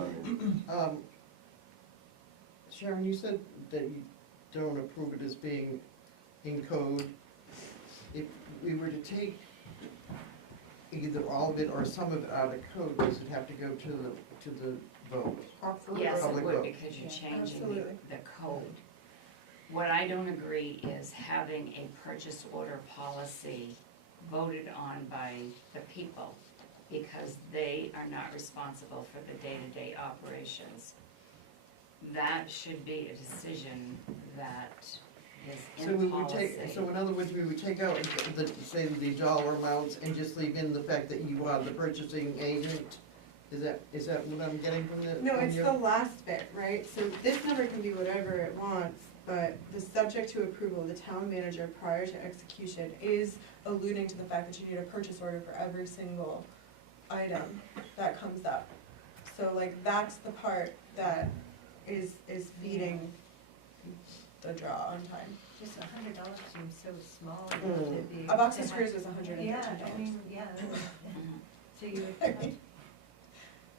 on, Sharon, you said that you don't approve it as being in code. If we were to take either all of it or some of it out of code, does it have to go to the vote? Yes, it Public would, vote. because you're changing Absolutely. the code. What I don't agree is having a purchase order policy voted on by the people, because they are not responsible for the day-to-day operations. That should be a decision that is So we in would policy. take, so in other words, we would take out say the dollar amounts and just leave in the fact that you are the purchasing agent? Is that what I'm getting from the? No, from it's your- the last bit, right? So this number can be whatever it wants, but the subject to approval of the town manager prior to execution is alluding to the fact that you need a purchase order for every single item that comes up. So like, that's the part that is feeding the draw on time. Just $100 seems so small. Mm. to be- A box of to screws have- was $113. Yeah, I mean, yeah. Mhm. So you I would, mean,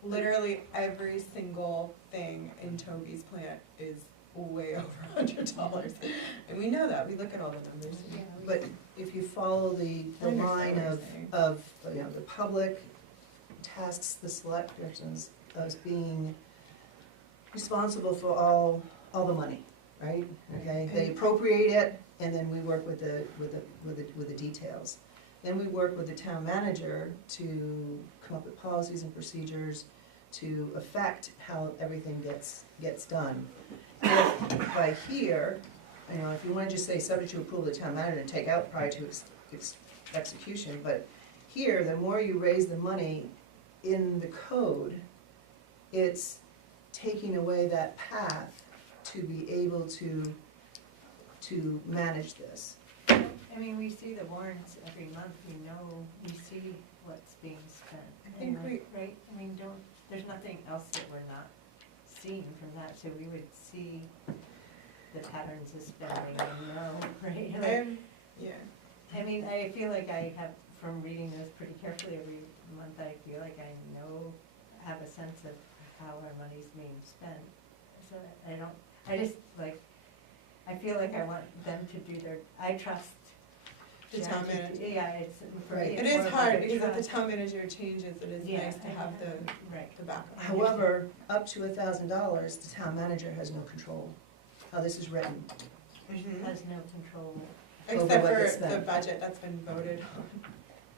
literally every single thing in Toby's plant is way over $100. And we know that, we look at all the numbers. yeah. But if you follow the I understand line what you're of, saying. you know, the public tasks the select persons as being responsible for all the money, right? Okay, they appropriate it, and then we work with the details. Then we work with the town manager to come up with policies and procedures to affect how everything gets done. If by here, you know, if you wanna just say subject to approval of the town manager, take out prior to execution, but here, the more you raise the money in the code, it's taking away that path to be able to manage this. I mean, we see the warrants every month, we know, we see what's being spent. I think we- Right, I mean, there's nothing else that we're not seeing from that, so we would see the patterns of spending and know, right? Like, Yeah. I mean, I feel like I have, from reading this pretty carefully every month, I feel like I have a sense of how our money's being spent. So I feel like I want them to do I trust. The town manager. Yeah, it's, for me, Right. It it's is more of hard, like a because if the trust. town manager changes, it is Yeah, nice to have Right. the backup. However, up to $1,000, the town manager has no control how this is written. Mhm. Has no control. over Except what gets for the spent. budget that's been voted on.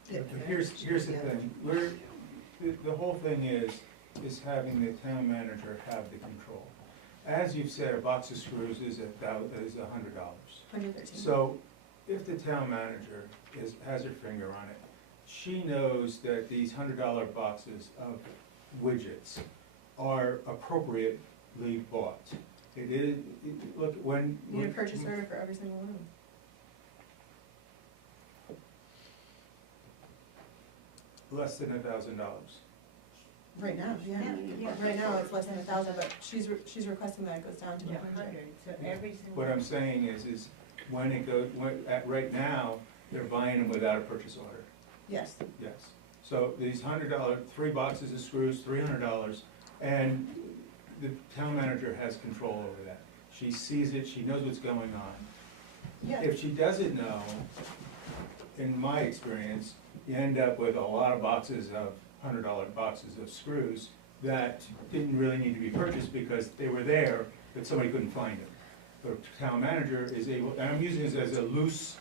Yeah. But here's the thing, the whole thing is having the town manager have the control. As you've said, a box of screws is $100. 113. So if the town manager has her finger on it, she knows that these $100 boxes of widgets are appropriately bought. Look, when. You need a purchase order for every single one of them. Less than $1,000. Right now, yeah. Yeah. Right now, it's less than 1,000, but she's requesting that it goes down to 100. So every single. What I'm saying is when it goes, right now, they're buying them without a purchase order, Yes. yes. So these $100, 3 boxes of screws, $300, and the town manager has control over that. She sees it, she knows what's going on. Yeah. If she doesn't know, in my experience, you end up with a lot of boxes of $100 boxes of screws that didn't really need to be purchased because they were there, but somebody couldn't find them. The town manager is able, and I'm using this as a loose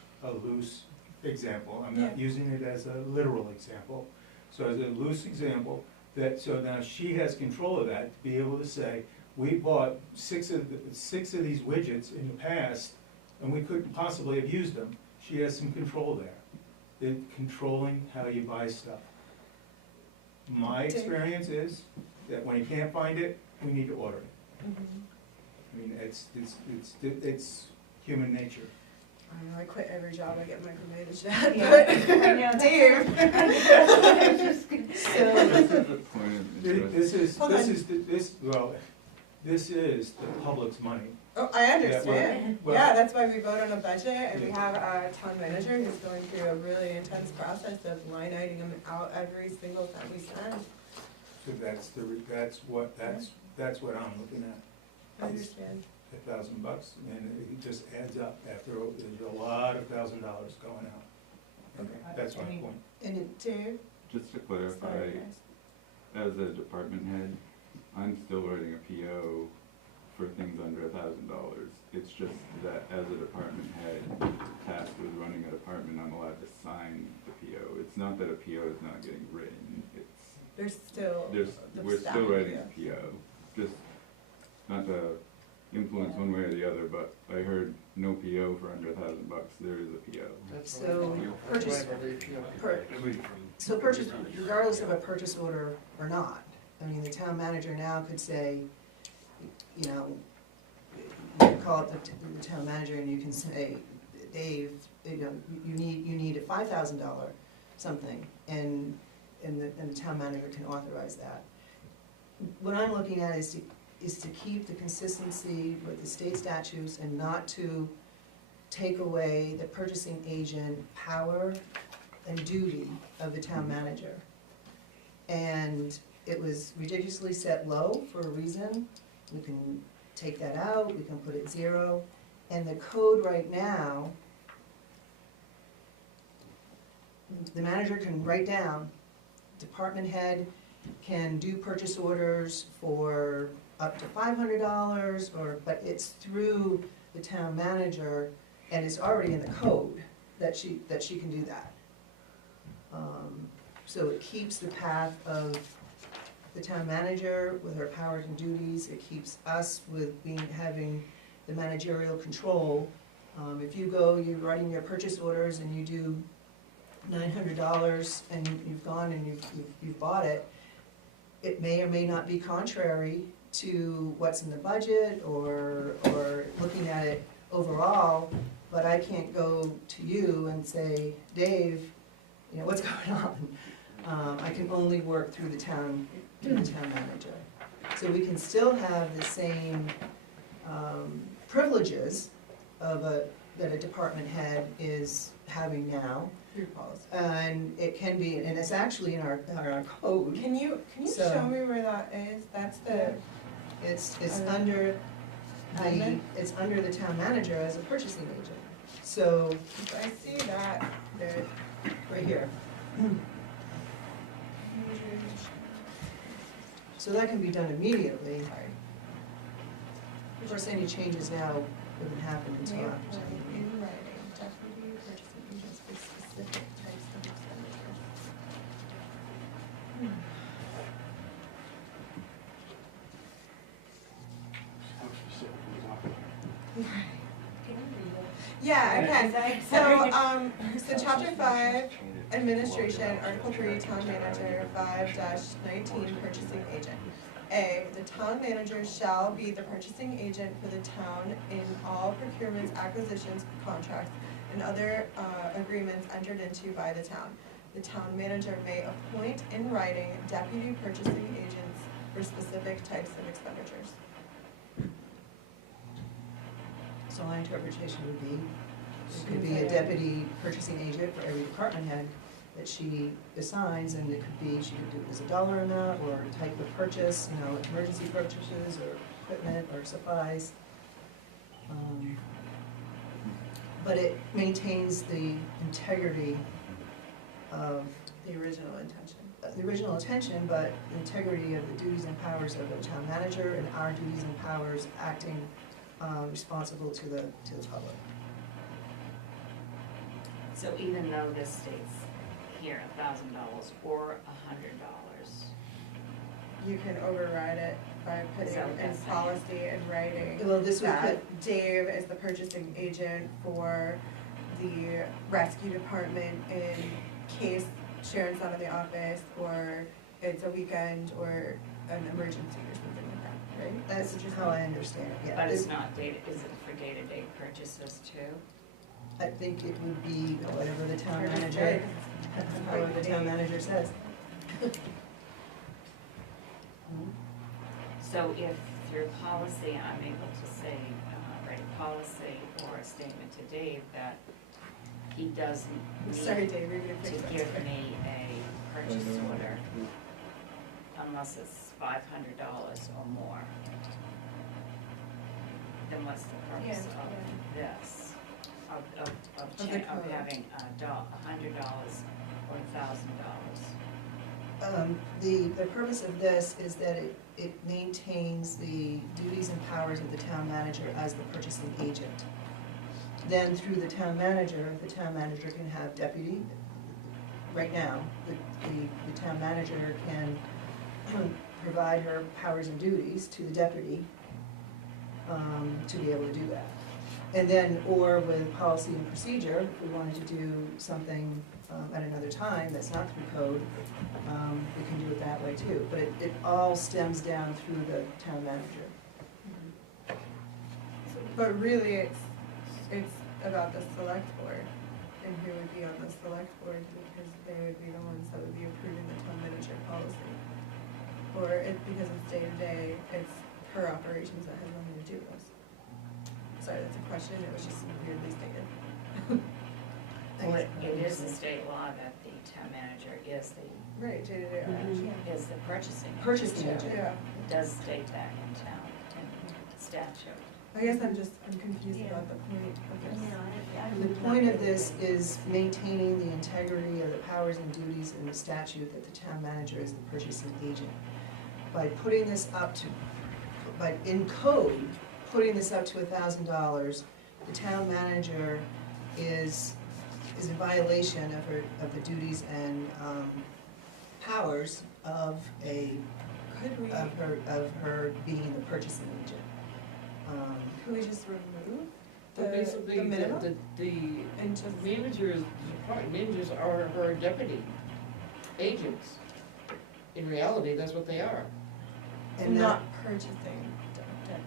example, I'm not Yeah. using it as a literal example. So as a loose example, so now she has control of that, to be able to say, we bought six of these widgets in the past, and we couldn't possibly have used them. She has some control there. They're controlling how you buy stuff. My experience is that when you can't find it, we need to order it. Mhm. I mean, it's human nature. I know, I quit every job I get micromanaged Yeah, at, I know, but that's- Dave. I was just gonna- This is the public's money. Oh, I understand. well- Yeah, that's why we vote on a budget, and we have a town manager who's going through a really intense process of line iteming out every single time we spend. So that's what I'm looking at. I understand. $1,000, and it just adds up after, there's a lot of $1,000 going out. That's my point. And Dave? Just to clarify, Sorry, guys. as a department head, I'm still writing a PO for things under $1,000. It's just that as a department head tasked with running a department, I'm allowed to sign the PO. It's not that a PO is not getting written, There's still. we're still writing a PO. Just not to influence one way or the other, but I heard no PO for under $1,000. There is a PO. So purchase, so purchase, regardless of a purchase order or not, I mean, the town manager now could say, you know, you can call up the town manager and you can say, Dave, you know, you need a $5,000 something, and the town manager can authorize that. What I'm looking at is to keep the consistency with the state statutes and not to take away the purchasing agent power and duty of the town manager. And it was ridiculously set low for a reason. We can take that out, we can put it 0. And the code right now, the manager can write down, department head can do purchase orders for up to $500, but it's through the town manager, and it's already in the code that she can do that. So it keeps the path of the town manager with her powers and duties. It keeps us with having the managerial control. If you go, you're writing your purchase orders and you do $900 and you've gone and you've bought it, it may or may not be contrary to what's in the budget or looking at it overall, but I can't go to you and say, Dave, you know, what's going on? I can only work through the town manager. So we can still have the same privileges that a department head is having now. Your policy. And it can be, and it's actually in our code. Can you So- show me where that is? That's the. It's under it's under the town manager as a purchasing agent. So, I see that there. right here. So that can be done immediately. Of course, any changes now wouldn't happen until May after town appoint meeting. in writing deputy purchasing agents for specific types of expenditures. Yeah, I can. So chapter 5, administration, article 3, town manager, 5-19, purchasing agent. A, the town manager shall be the purchasing agent for the town in all procurements, acquisitions, contracts, and other agreements entered into by the town. The town manager may appoint in writing deputy purchasing agents for specific types of expenditures. So my interpretation would be, it could be a deputy purchasing agent for every department head that she assigns, and it could be, she could do it as a dollar amount or a type of purchase, you know, emergency purchases or equipment or supplies. But it maintains the integrity of The original intention. the original intention, but the integrity of the duties and powers of the town manager and our duties and powers acting responsible to the public. So even though this states here $1,000 or $100, You can override it by putting So in that's- policy and writing Well, this would that Dave is the purchasing agent for the rescue department in case Sharon's not in the office, or it's a weekend, or an emergency or something like that, right? That's what you're how I saying? understand it, yeah. but it's not data, is it for day-to-day purchases too? I think it would be whatever the town Hard to manager, say. however the town manager says. So if through policy, I'm able to say, write a policy or a statement to Dave that he doesn't Sorry, need Dave, you're gonna to fix that. give me a purchase order unless it's $500 or more. Then what's the purpose of this? Of having $100 or $1,000? The purpose of this is that it maintains the duties and powers of the town manager as the purchasing agent. Then through the town manager can have deputy. Right now, the town manager can provide her powers and duties to the deputy to be able to do that. And then, or with policy and procedure, if we wanted to do something at another time that's not through code, we can do it that way too. But it all stems down through the town manager. But really, it's about the select board and who would be on the select board, because they would be the ones that would be approving the town manager policy. Or because it's day to day, it's her operations that has nothing to do with us. Sorry, that's a question, it was just weirdly stated. Well, it is the state law that the town manager is the Right, day to day operation. is the purchasing. Purchasing agent. agent. Yeah, It does state that in town, in statute. I guess I'm confused about the point of this. The point of this is maintaining the integrity of the powers and duties in the statute that the town manager is the purchasing agent. By putting this up to, by in code, putting this up to $1,000, the town manager is in violation of the duties and powers of her being the purchasing agent. Could we just remove But basically, the minimum? the And just, managers, department managers are her deputy agents. In reality, that's what they are. And not purchasing deputies.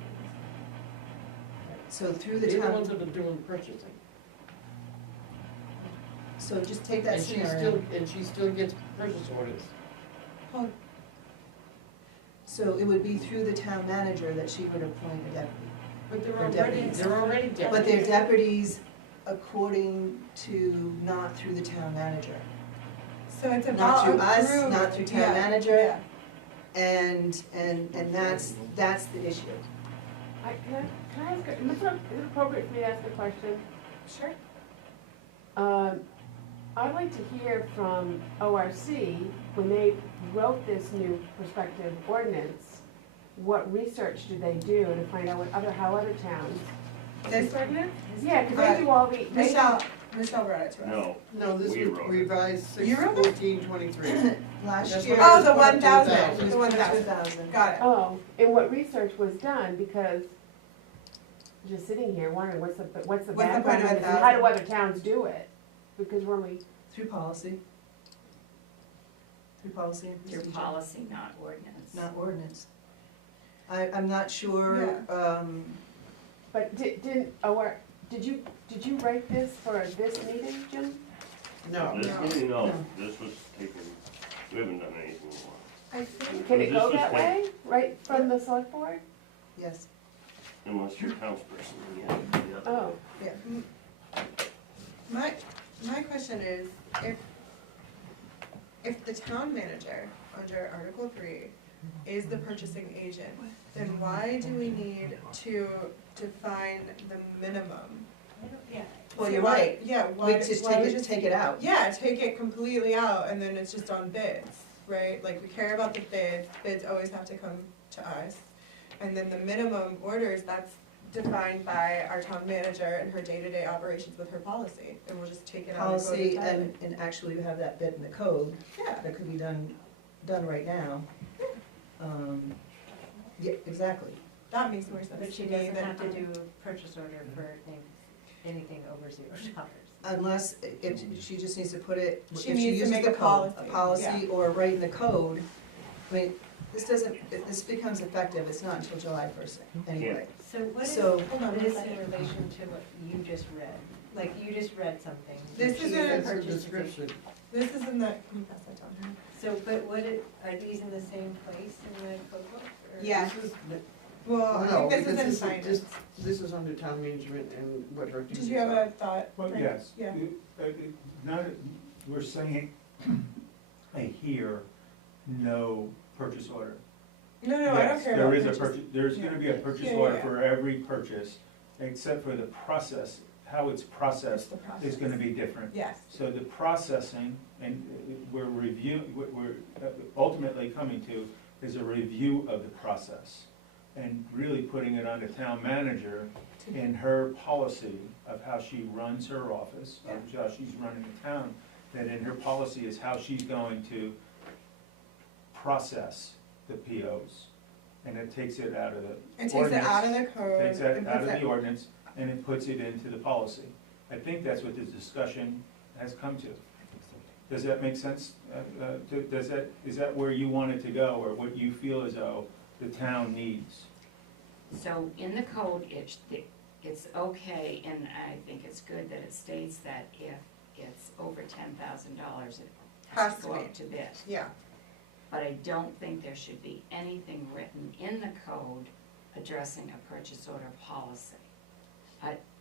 so through the They're the town, ones that are doing the purchasing. so just take that And she scenario. still gets purchase orders. Oh, So it would be through the town manager that she would appoint a deputy. But They're deputies. they're already deputies. But they're deputies according to, not through the town manager. so it's Not about through us, approved- not through town yeah, manager. yeah. And that's the issue. Can I ask, is it appropriate for me to ask a question? Sure. I'd like to hear from ORC, when they wrote this new prospective ordinance, what research did they do to find out how other towns? This ordinance? Yeah, because they do all the. Michelle brought it to us. No, this We was wrote it. revised You wrote it? 6/14/23. Last That's year. what Oh, it the was put up to 1,000. It was The put to 1,000. 1,000. Got it. Oh, and what research was done, because just sitting here wondering what's the point of background of this, and 1,000? how do other towns do it? Because when we, Through policy. Through policy and Your procedure. policy, not ordinance. Not ordinance. I'm not sure, but did you write this for this meeting, Jim? No. This No. meeting, no, No. this was taken, we haven't done anything in a while. I think, Can it This go was that taken- way, right from the select board? yes. Unless you're a townsperson, then yeah. Oh, yeah. My question is, if the town manager, under Article 3, is the purchasing agent, then why do we need to define the minimum? Well, you're right. Yeah, We why, just why would take it out. Yeah, take it completely out, and then it's just on bids, right? Like, we care about the bids always have to come to us. And then the minimum orders, that's defined by our town manager and her day-to-day operations with her policy, and we'll just take it out and go to Policy, town. and actually you have that bit in the code Yeah, that could be done right now. Yeah, exactly. that makes more sense But she to me doesn't than. have to do a purchase order for anything over $0. Unless, if, she just needs to put it, She if she needs to uses make the a code, policy, a policy, yeah. or write in the code. I mean, this becomes effective, it's not until July 1st anyway. So what is, So- hold on, what is in relation to what you just read? Like, you just read something. This She is is a a That's the purchasing description. This is in the, can you pass that down? So, but are these in the same place in the code book? or- Yeah. This is- Well, I No, think this is because in finance. this is under town management and what her duties Did you have are. a thought? Well, Frank? yes. Yeah. Not, we're saying, I hear no purchase order. No, I don't Yes, care there about is a purchase. purchase, there's gonna be a purchase Yeah, order yeah. for every purchase, except for the process, how it's It's processed the process. is gonna be different. Yes. So the processing, and we're ultimately coming to, is a review of the process. And really putting it on the town manager in her policy of how she runs her office, of how she's running the town, that in her policy is how she's going to process the POs. And it takes it out of the It takes it ordinance, out of the code. takes that and out of puts the ordinance, and it puts it into the policy. I think that's what this discussion has come to. Does that make sense? Is that where you want it to go, or what you feel as though the town needs? So in the code, it's okay, and I think it's good that it states that if it's over $10,000, it has to go out to bid. Yeah. But I don't think there should be anything written in the code addressing a purchase order policy,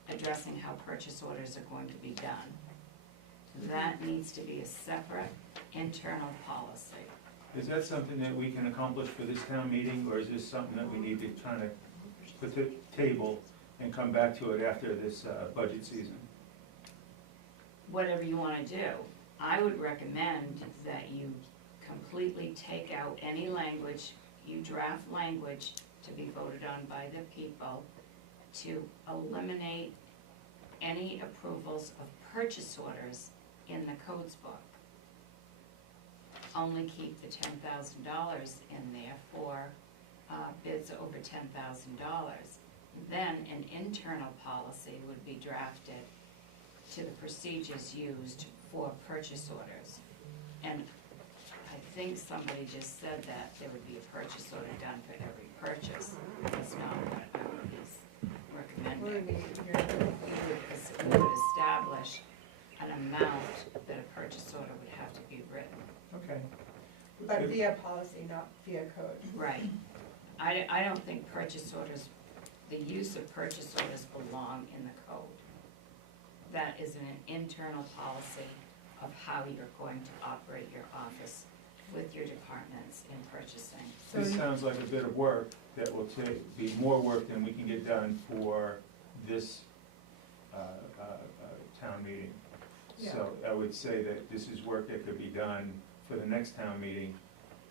addressing how purchase orders are going to be done. That needs to be a separate internal policy. Is that something that we can accomplish for this town meeting, or is this something that we need to kind of put to table and come back to it after this budget season? Whatever you want to do. I would recommend that you completely take out any language, you draft language to be voted on by the people to eliminate any approvals of purchase orders in the codes book. Only keep the $10,000 in there for bids over $10,000. Then an internal policy would be drafted to the procedures used for purchase orders. And I think somebody just said that there would be a purchase order done for every purchase. That's not what I would be recommending. We would establish an amount that a purchase order would have to be written. Okay. But via policy, not via code. Right. I don't think purchase orders, the use of purchase orders belong in the code. That is an internal policy of how you're going to operate your office with your departments in purchasing. This sounds like a bit of work that will be more work than we can get done for this town meeting. So I would say that this is work that could be done for the next town meeting,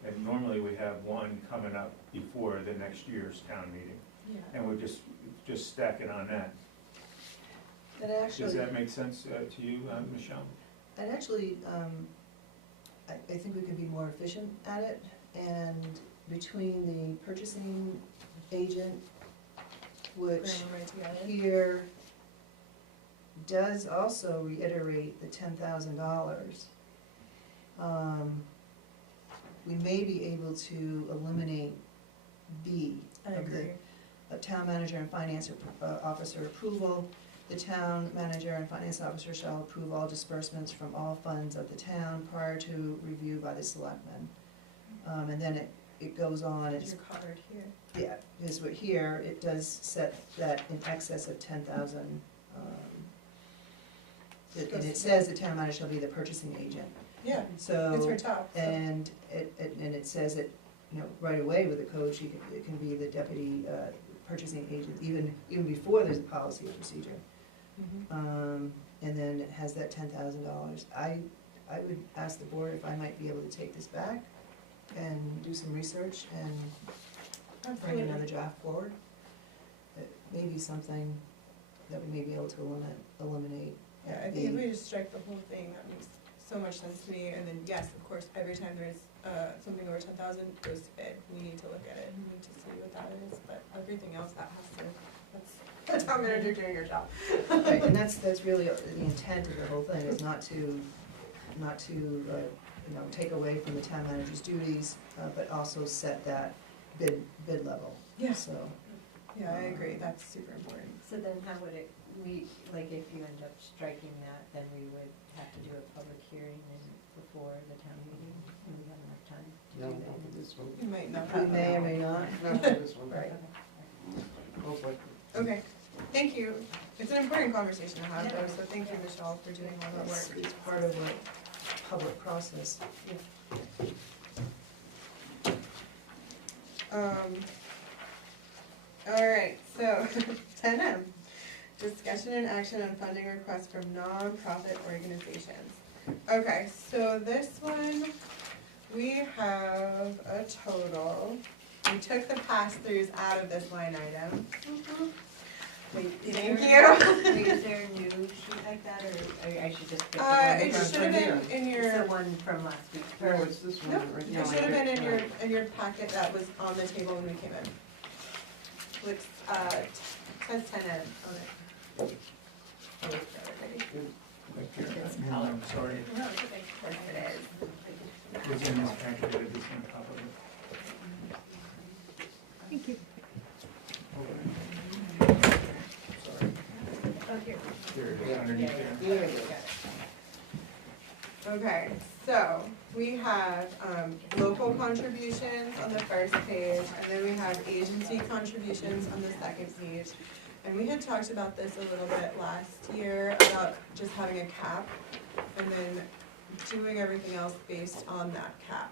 and normally we have one coming up before the next year's town meeting. And we're just stack it on that. Does that make sense to you, Michelle? And actually, I think we could be more efficient at it, and between the purchasing agent, which here does also reiterate the $10,000, we may be able to eliminate B of the town manager and finance officer approval. The town manager and finance officer shall approve all disbursements from all funds of the town prior to review by the selectmen. And then it goes on, it's. You're covered here. Yeah, because we're here, it does set that in excess of 10,000. And it says the town manager shall be the purchasing agent. Yeah, So. it's her top. So. And it says that, right away with the code, it can be the deputy purchasing agent, even before there's a policy or procedure. And then it has that $10,000. I would ask the board if I might be able to take this back and do some research and bring another draft forward. It may be something that we may be able to eliminate. Yeah, I think if we just strike the whole thing, that makes so much sense to me. And then, yes, of course, every time there's something over 10,000 goes to bid, we need to look at it and we need to see what that is. But everything else, that has to, that's the town manager doing your job. Right, and that's really the intent of the whole thing, is not to take away from the town manager's duties, but also set that bid level. Yeah. So. Yeah, I agree, that's super important. So then how would it, like if you end up striking that, then we would have to do a public hearing before the town meeting? Do we have enough time to do that? Not for this one. You might not. We may or may not. Not for this one. Right. Most likely. Okay, thank you. It's an important conversation to have though, so thank you, Michelle, for doing all that work. It's part of a public process. Alright, so 10M, discussion and action on funding requests from non-profit organizations. Okay, so this one, we have a total, we took the pass-throughs out of this line item. Wait, Thank Wait, you. is there a new sheet like that, or I should just get the It one should have been in It's your, the one from last week. No, it's this one nope, right it here. should have been in your packet that was on the table when we came in. Looks, says 10M on it. Oh, it's got it ready. It's No, color. I'm sorry. No, it's okay. Of course it is. It's in this packet, but it's on top of it. Thank you. Sorry. Oh, here. Here it is, underneath there. Here you go. Okay, so we have local contributions on the first page, and then we have agency contributions on the second page. And we had talked about this a little bit last year, about just having a cap, and then doing everything else based on that cap.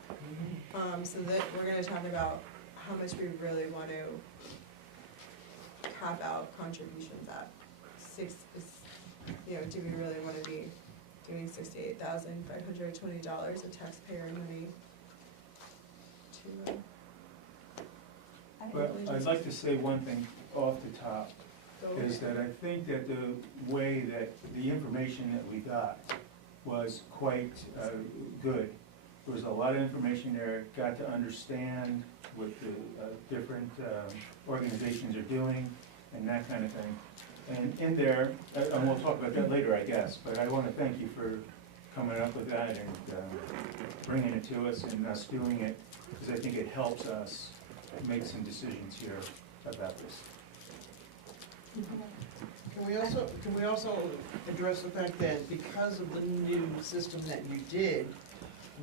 So that we're gonna talk about how much we really want to cap out contributions at. Do we really wanna be doing $68,520 of taxpayer money to, But I'd like to say one thing off the top, go is that I think that the way that the information that we got was quite good. There was a lot of information there, got to understand what the different organizations are doing and that kind of thing. And in there, and we'll talk about that later, I guess, but I want to thank you for coming up with that and bringing it to us and us doing it, because I think it helps us make some decisions here about this. Can we also address the fact that because of the new system that you did,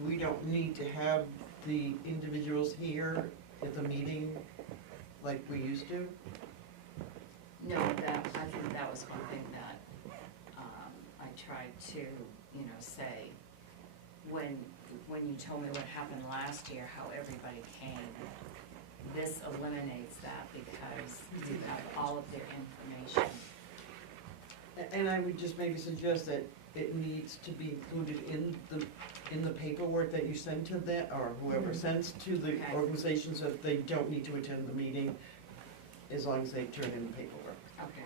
we don't need to have the individuals here at the meeting like we used to? No, I think that was one thing that, I tried to, say, when you told me what happened last year, how everybody came. This eliminates that because you have all of their information. And I would just maybe suggest that it needs to be included in the paperwork that you send to them, or whoever sends to the Okay. organizations, that they don't need to attend the meeting as long as they turn in the paperwork. Okay.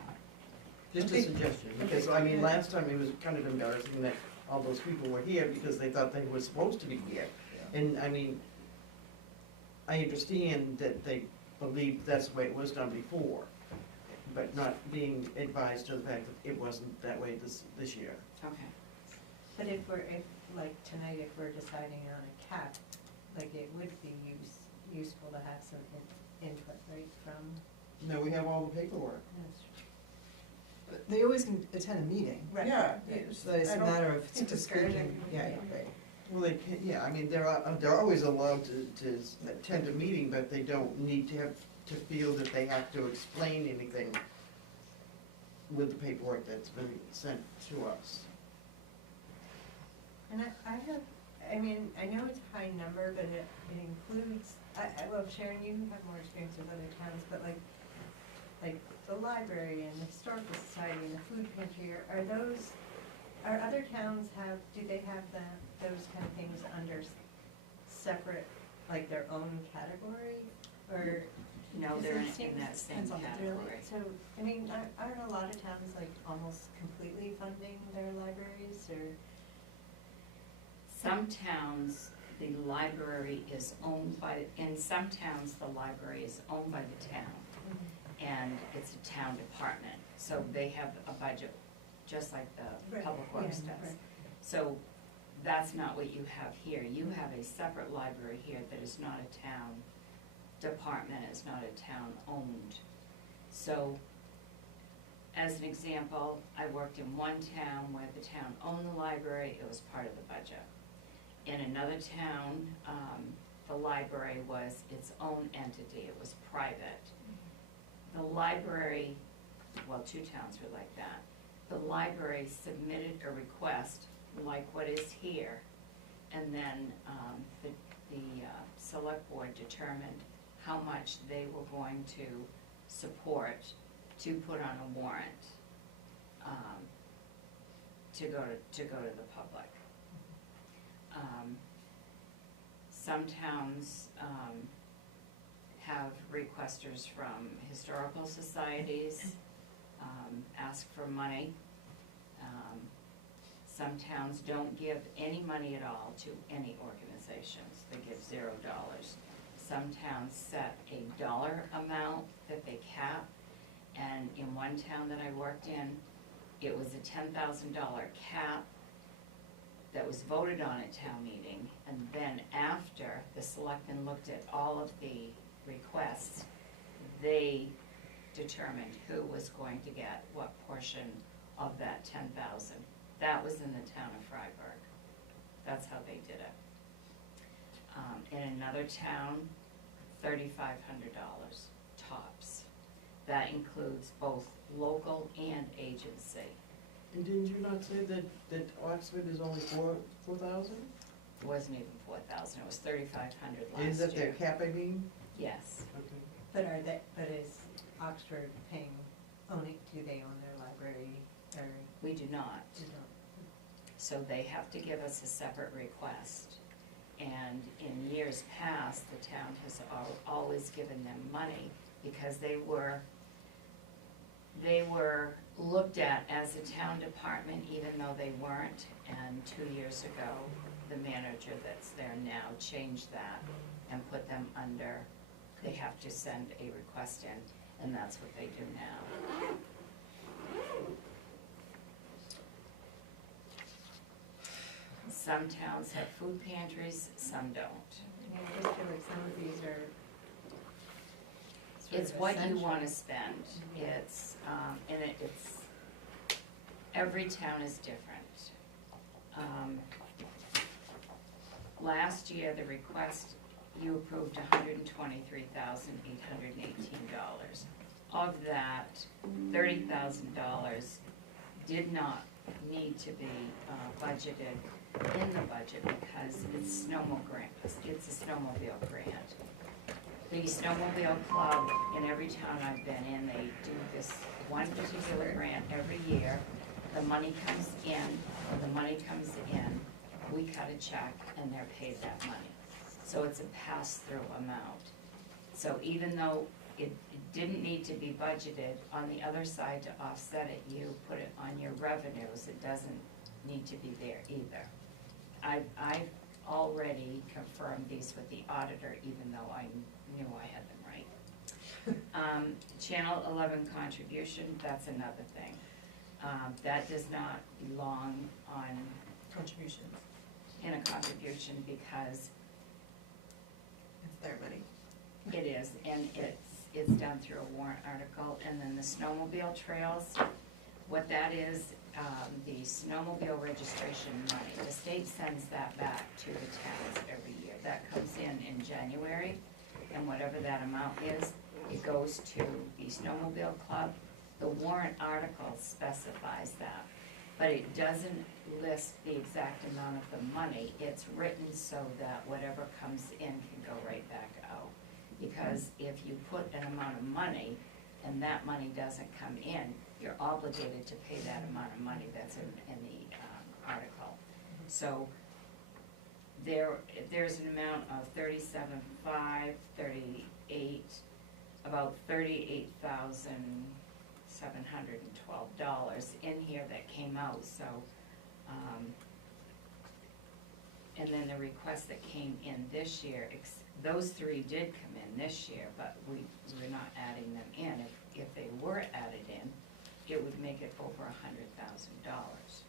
Just a suggestion, because I mean, last time it was kind of embarrassing that all those people were here because they thought they were supposed to be here. And I mean, I understand that they believed that's the way it was done before, but not being advised to the fact that it wasn't that way this year. Okay. But if like tonight, if we're deciding on a cap, like it would be useful to have some input, right, from. No, we have all the paperwork. They always can attend a meeting. Right. yeah. So it's a matter of It's discouraging. Yeah, right. Well, they can, yeah, I mean, they're always allowed to attend a meeting, but they don't need to feel that they have to explain anything with the paperwork that's been sent to us. And I mean, I know it's a high number, but it includes, well, Sharon, you have more experience with other towns, but like the library and the historical society and the food pantry, are other towns do they have those kind of things under separate, like their own category, or? No, Because they're it in that same depends on the category. So, I mean, aren't a lot of towns like almost completely funding their libraries, or? Some towns, the library is owned by, in some towns, the library is owned by the town, and it's a town department, so they have a budget, just like the Right, Public Works yeah, does. right. So that's not what you have here. You have a separate library here that is not a town department, is not a town-owned. So, as an example, I worked in one town where the town owned the library, it was part of the budget. In another town, the library was its own entity, it was private. The library, well, two towns were like that. The library submitted a request like what is here, and then the select board determined how much they were going to support to put on a warrant, to go to the public. Some towns, have requesters from historical societies, ask for money. Some towns don't give any money at all to any organizations, they give $0. Some towns set a dollar amount that they cap, and in one town that I worked in, it was a $10,000 cap that was voted on at town meeting, and then after the selectmen looked at all of the requests, they determined who was going to get what portion of that 10,000. That was in the town of Freiburg. That's how they did it. In another town, $3,500 tops. That includes both local and agency. And didn't you not say that Oxford is only 4,000? It wasn't even 4,000, it was 3,500 last year. Is that their cap, I mean? Yes. Okay. But is Oxford paying, do they own their library, or? We do not. Do not? So they have to give us a separate request. And in years past, the town has always given them money because they were looked at as a town department even though they weren't. And 2 years ago, the manager that's there now changed that and put them under, they have to send a request in, and that's what they do now. Some towns have food pantries, some don't. I just feel like some of these are It's what you wanna spend. It's, and it's, every town is different. Last year, the request, you approved $123,818. Of that, $30,000 did not need to be budgeted in the budget because it's snowmobile grant, it's a snowmobile grant. The snowmobile club in every town I've been in, they do this one particular grant every year. The money comes in, when the money comes in, we cut a check and they're paid that money. So it's a pass-through amount. So even though it didn't need to be budgeted, on the other side to offset it, you put it on your revenues, it doesn't need to be there either. I've already confirmed these with the auditor, even though I knew I had them right. Channel 11 contribution, that's another thing. That does not belong on Contributions. in a contribution because It's their money. it is, and it's done through a warrant article. And then the snowmobile trails, what that is, the snowmobile registration money, the state sends that back to the towns every year. That comes in January, and whatever that amount is, it goes to the snowmobile club. The warrant article specifies that, but it doesn't list the exact amount of the money. It's written so that whatever comes in can go right back out. Because if you put an amount of money and that money doesn't come in, you're obligated to pay that amount of money that's in the article. So there's an amount of 37,500, 38, about $38,712 in here that came out. So, and then the request that came in this year, those three did come in this year, but we're not adding them in. If they were added in, it would make it over $100,000.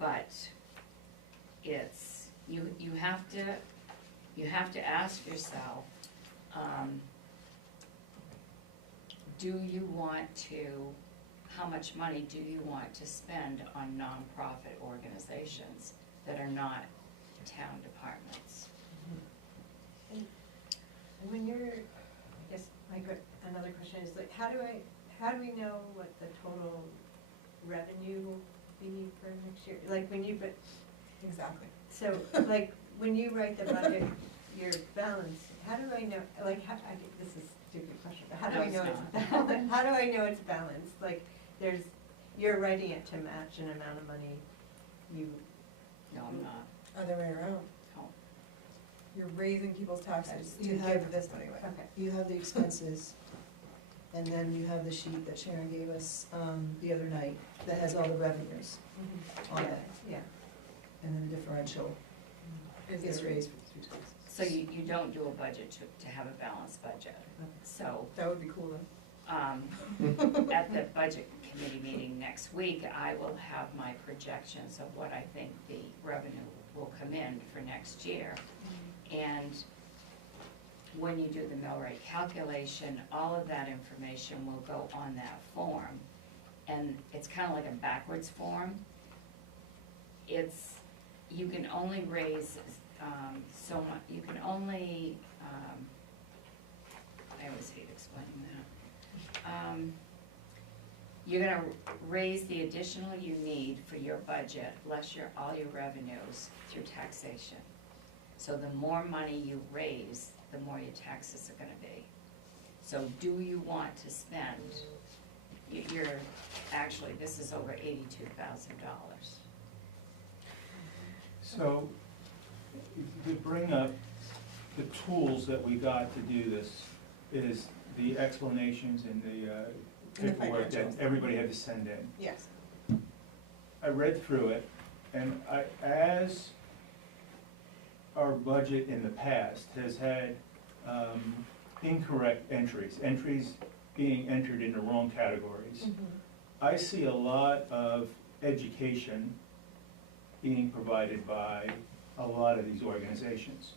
But it's, you have to ask yourself, do you want to, how much money do you want to spend on nonprofit organizations that are not town departments? And when you're, I guess another question is like, how do we know what the total revenue will be for next year? Like when you, Exactly. so like when you write the budget, your balance, how do I know, like, this is a stupid question, but how do No, I know it's it's balanced? How do I know it's balanced? Like, you're writing it to match an amount of money you, No, I'm not. Other way around. Oh. You're raising people's taxes to You have- give this money away. okay. You have the expenses, and then you have the sheet that Sharon gave us, the other night, that has all the revenues on Yeah, it, yeah. and then the differential is raised for the taxes. So you don't do a budget to have a balanced budget. So, That would be cool though. at the budget committee meeting next week, I will have my projections of what I think the revenue will come in for next year. And when you do the mill rate calculation, all of that information will go on that form. And it's kind of like a backwards form. You can only raise so much, you can only, I always hate explaining that. You're gonna raise the additional you need for your budget, less all your revenues through taxation. So the more money you raise, the more your taxes are gonna be. So do you want to spend, actually, this is over $82,000. So, to bring up the tools that we got to do this, is the explanations and the And the paperwork that financials. everybody had to send in. Yes. I read through it, and as our budget in the past has had incorrect entries being entered in the wrong categories, I see a lot of education being provided by a lot of these organizations.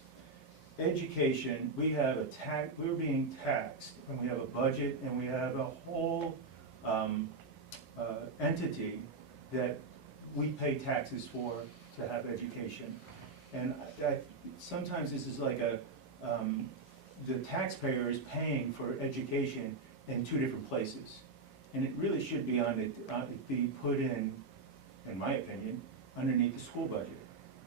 Education, we're being taxed, and we have a budget, and we have a whole entity that we pay taxes for to have education. And sometimes this is like the taxpayer is paying for education in two different places. And it really should be be put in my opinion, underneath the school budget.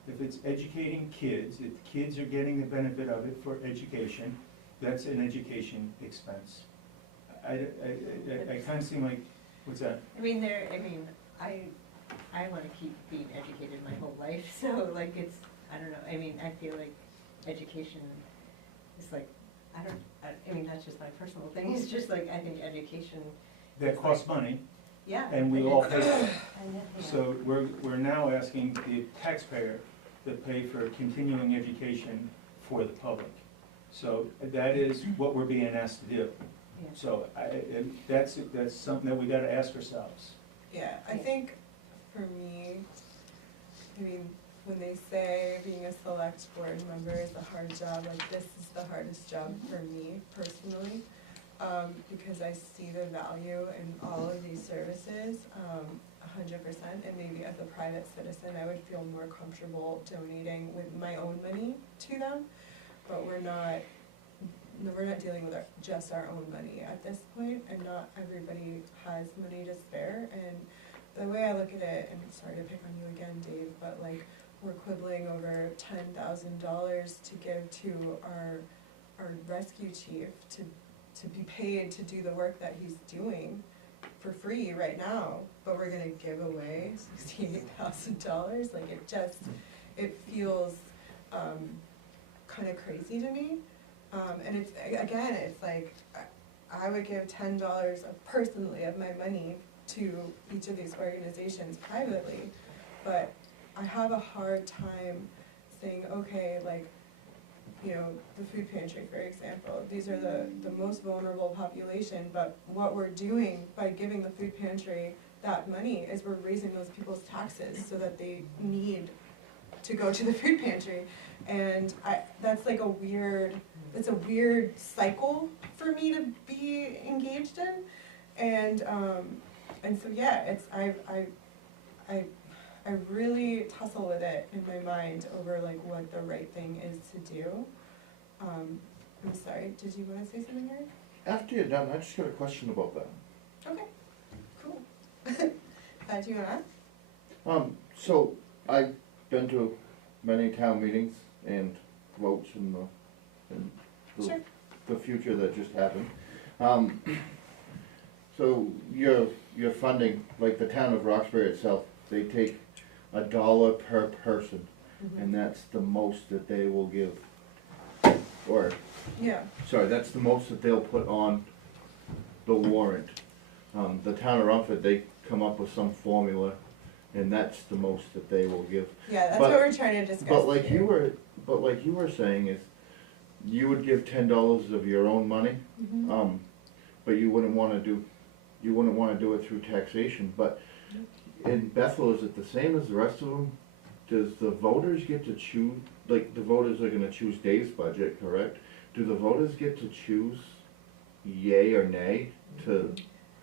If it's educating kids, if kids are getting the benefit of it for education, that's an education expense. I kind of seem like, what's that? I want to keep being educated my whole life, so like I don't know, I feel like education is like, that's just my personal thing, it's just like, I think education. That costs money. Yeah. And we all pay for it. So we're now asking the taxpayer to pay for continuing education for the public. So that is what we're being asked to do. Yeah. So that's something that we gotta ask ourselves. Yeah, I think for me, when they say being a select board member is a hard job, like this is the hardest job for me personally, because I see the value in all of these services, 100%, and maybe as a private citizen, I would feel more comfortable donating with my own money to them, but we're not dealing with just our own money at this point, and not everybody has money to spare. And the way I look at it, and sorry to pick on you again, Dave, but like we're quibbling over $10,000 to give to our rescue chief to be paid to do the work that he's doing for free right now, but we're gonna give away $68,000. Like it feels kind of crazy to me. And it's like, I would give $10 personally of my money to each of these organizations privately, but I have a hard time saying, okay, like, the food pantry, for example, these are the most vulnerable population, but what we're doing by giving the food pantry that money is we're raising those people's taxes so that they need to go to the food pantry. And that's like it's a weird cycle for me to be engaged in. And so yeah, I really tussle with it in my mind over like what the right thing is to do. I'm sorry, did you want to say something, Eric? After you're done, I just got a question about that. Okay, cool. Do you want to ask? So I've been to many town meetings and votes in the and Sure. the future that just happened. So your funding, like the town of Roxbury itself, they take $1 per person, and that's the most that they will give. Or, Yeah, sorry, that's the most that they'll put on the warrant. The town of Rumford, they come up with some formula, and that's the most that they will give. yeah, that's But- what we're trying to discuss. But like here. you were saying is, you would give $10 of your own money, Mhm. but you wouldn't wanna do it through taxation, but in Bethel, is it the same as the rest of them? Does the voters get to choose, like, the voters are gonna choose Dave's budget, correct? Do the voters get to choose yay or nay to,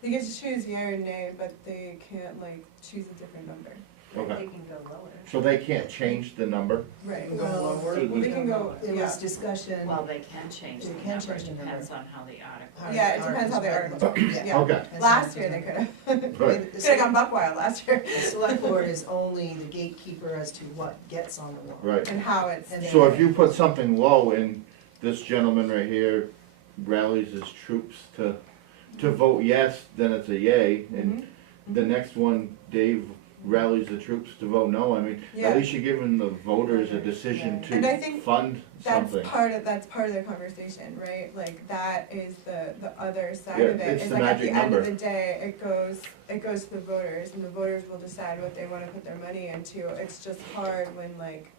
They get to choose yea or nay, but they can't like choose a different number. okay, They can go lower. so they can't change the number? Right. Well, They can go, There yeah. was discussion. Well, they can change They the can number, change the number. depends on how the article. Yeah, it depends how the article, yeah. Okay. Last year they could've, Right. could've gone buck wild last year. The select board is only the gatekeeper as to what gets on the warrant. Right. And how it's. And So if you put something low and this gentleman right here rallies his troops to vote yes, then it's a yay, and Mhm. the next one, Dave rallies the troops to vote no, I mean, Yeah. at least you're giving the voters a decision And I to think fund That's something. that's part of the conversation, right? Like that is the other side Yeah, of it. it's It's the like at magic the end of number. the day, it goes to the voters, and the voters will decide what they wanna put their money into. It's just hard when like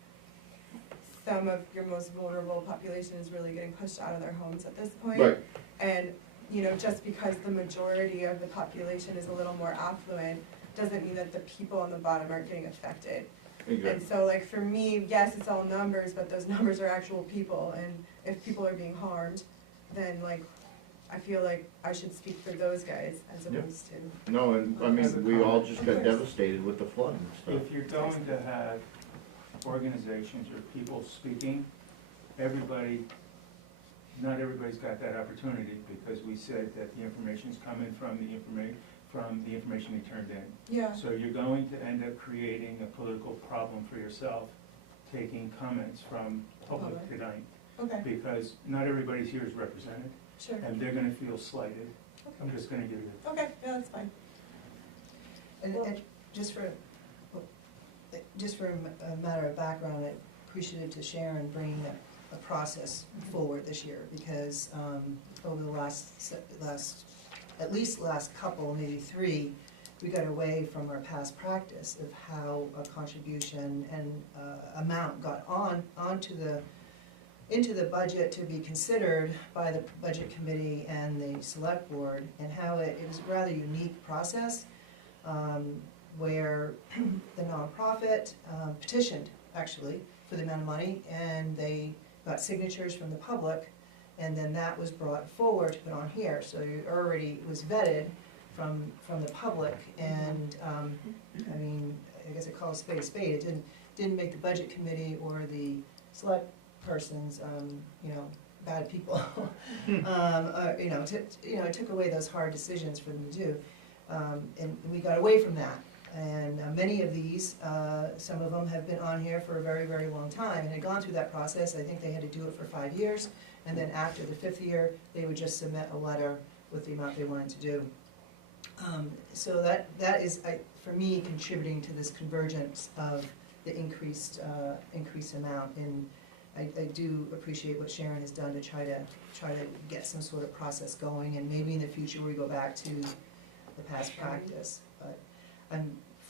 some of your most vulnerable population is really getting pushed out of their homes at this point. Right. And, you know, just because the majority of the population is a little more affluent, doesn't mean that the people on the bottom aren't getting affected. And Exactly. so like for me, yes, it's all numbers, but those numbers are actual people, and if people are being harmed, then like, I feel like I should speak for those guys as Yeah. opposed to. No, and I mean, we all just got devastated with the flood and stuff. If you're going to have organizations or people speaking, not everybody's got that opportunity, because we said that the information's coming from the information you turned in. Yeah. So you're going to end up creating a political problem for yourself, taking comments from public Public. tonight, Okay, because not everybody's here is represented, sure. and they're gonna feel slighted. I'm just gonna give you. Okay, yeah, that's fine. And just for a matter of background, I'm appreciative to Sharon bringing a process forward this year, because over the at least last couple, maybe 3, we got away from our past practice of how a contribution and amount got into the budget to be considered by the budget committee and the select board, and how it was a rather unique process, where the nonprofit petitioned, actually, for the amount of money, and they got signatures from the public, and then that was brought forward to put on here, so it already was vetted from the public, and, I mean, I guess it calls spade a spade, it didn't make the budget committee or the select persons, bad people. It took away those hard decisions for them to do, and we got away from that. And many of these, some of them have been on here for a very, very long time, and had gone through that process. I think they had to do it for 5 years, and then after the 5th year, they would just submit a letter with the amount they wanted to do. So that is, for me, contributing to this convergence of the increased amount. And I do appreciate what Sharon has done to try to get some sort of process going, and maybe in the future we go back to the past practice. But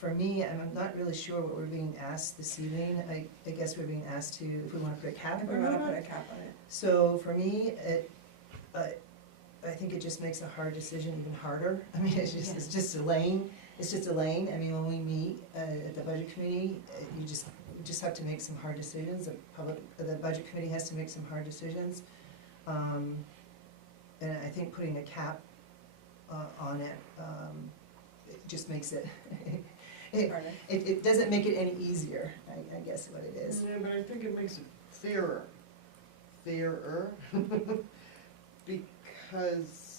for me, I'm not really sure what we're being asked this evening. I guess we're being asked to, if we want to put a cap If or we wanna not. put a cap on it. So for me, I think it just makes a hard decision even harder. I mean, it's just delaying. It's just delaying. I mean, when we meet at the budget committee, you just have to make some hard decisions. The budget committee has to make some hard decisions. And I think putting a cap on it, it just makes it, it doesn't make it any easier, I guess what it is. Yeah, but I think it makes it fairer, because.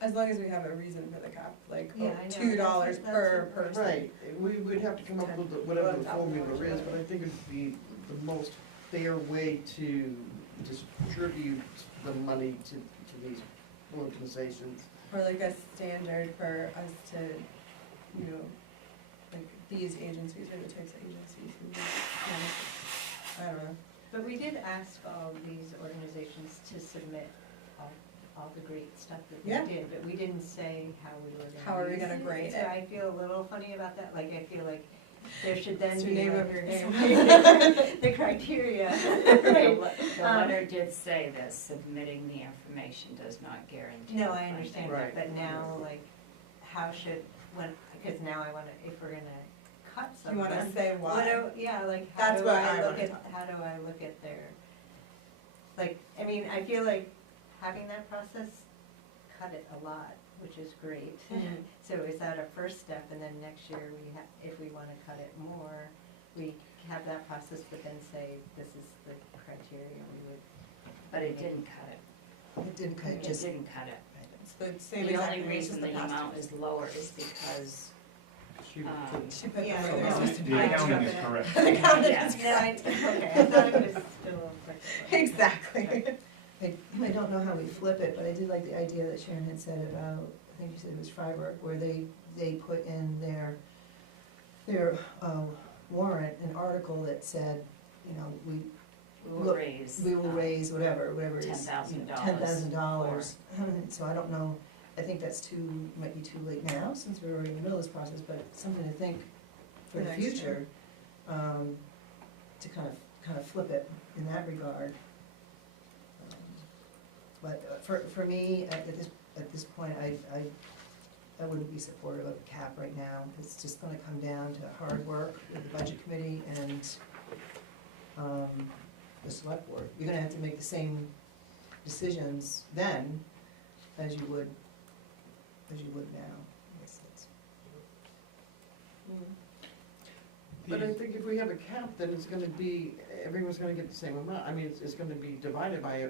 As long as we have a reason for the cap, like Yeah, I know. $2 per That's- person. Right, we would have to come up with whatever the formula is, but I think it'd be the most fair way to distribute the money to these organizations. Or like a standard for us to, you know, like these agencies are the types of agencies who, I don't know. But we did ask all these organizations to submit all the great stuff that Yeah. they did, but we didn't say how we were gonna. How are we use gonna it. grade So it? I feel a little funny about that, like I feel like there should then It's be your name like of your name. the criteria. The Right. letter did say that submitting the information does not guarantee. No, I funding. understand Right. that, but now, like, how should, because now I wanna, if we're gonna cut You something. wanna say why? Yeah, like, That's what I look wanna at, know. how do I look at their, like, I mean, I feel like having that process cut it a lot, which is great. Mhm. So is that a first step, and then next year if we wanna cut it more, we have that process, but then say, this is the criteria we would. But it didn't cut it. It didn't cut, It just, didn't cut it. It's the same The exact only thing, it's reason just the the past. amount is lower is because, She She put Yeah, the so word it's there. just The accounting is correct. The accountant Yeah. is No, correct. okay, I thought it was still. Exactly. I don't know how we flip it, but I did like the idea that Sharon had said about, I think you said it was Freiburg, where they put in their warrant, an article that said, you know, we will Look, raise. we will raise whatever it is. $10,000 $10,000. So I don't know, I think that's might be too late now, since we're already in the middle of this process, but something to think for the Next year. future, to kind of flip it in that regard. But for me, at this point, I wouldn't be supportive of a cap right now. It's just gonna come down to hard work with the budget committee and the select board. You're gonna have to make the same decisions then as you would now. But I think if we have a cap, then it's gonna be, everyone's gonna get the same amount. I mean, it's gonna be divided by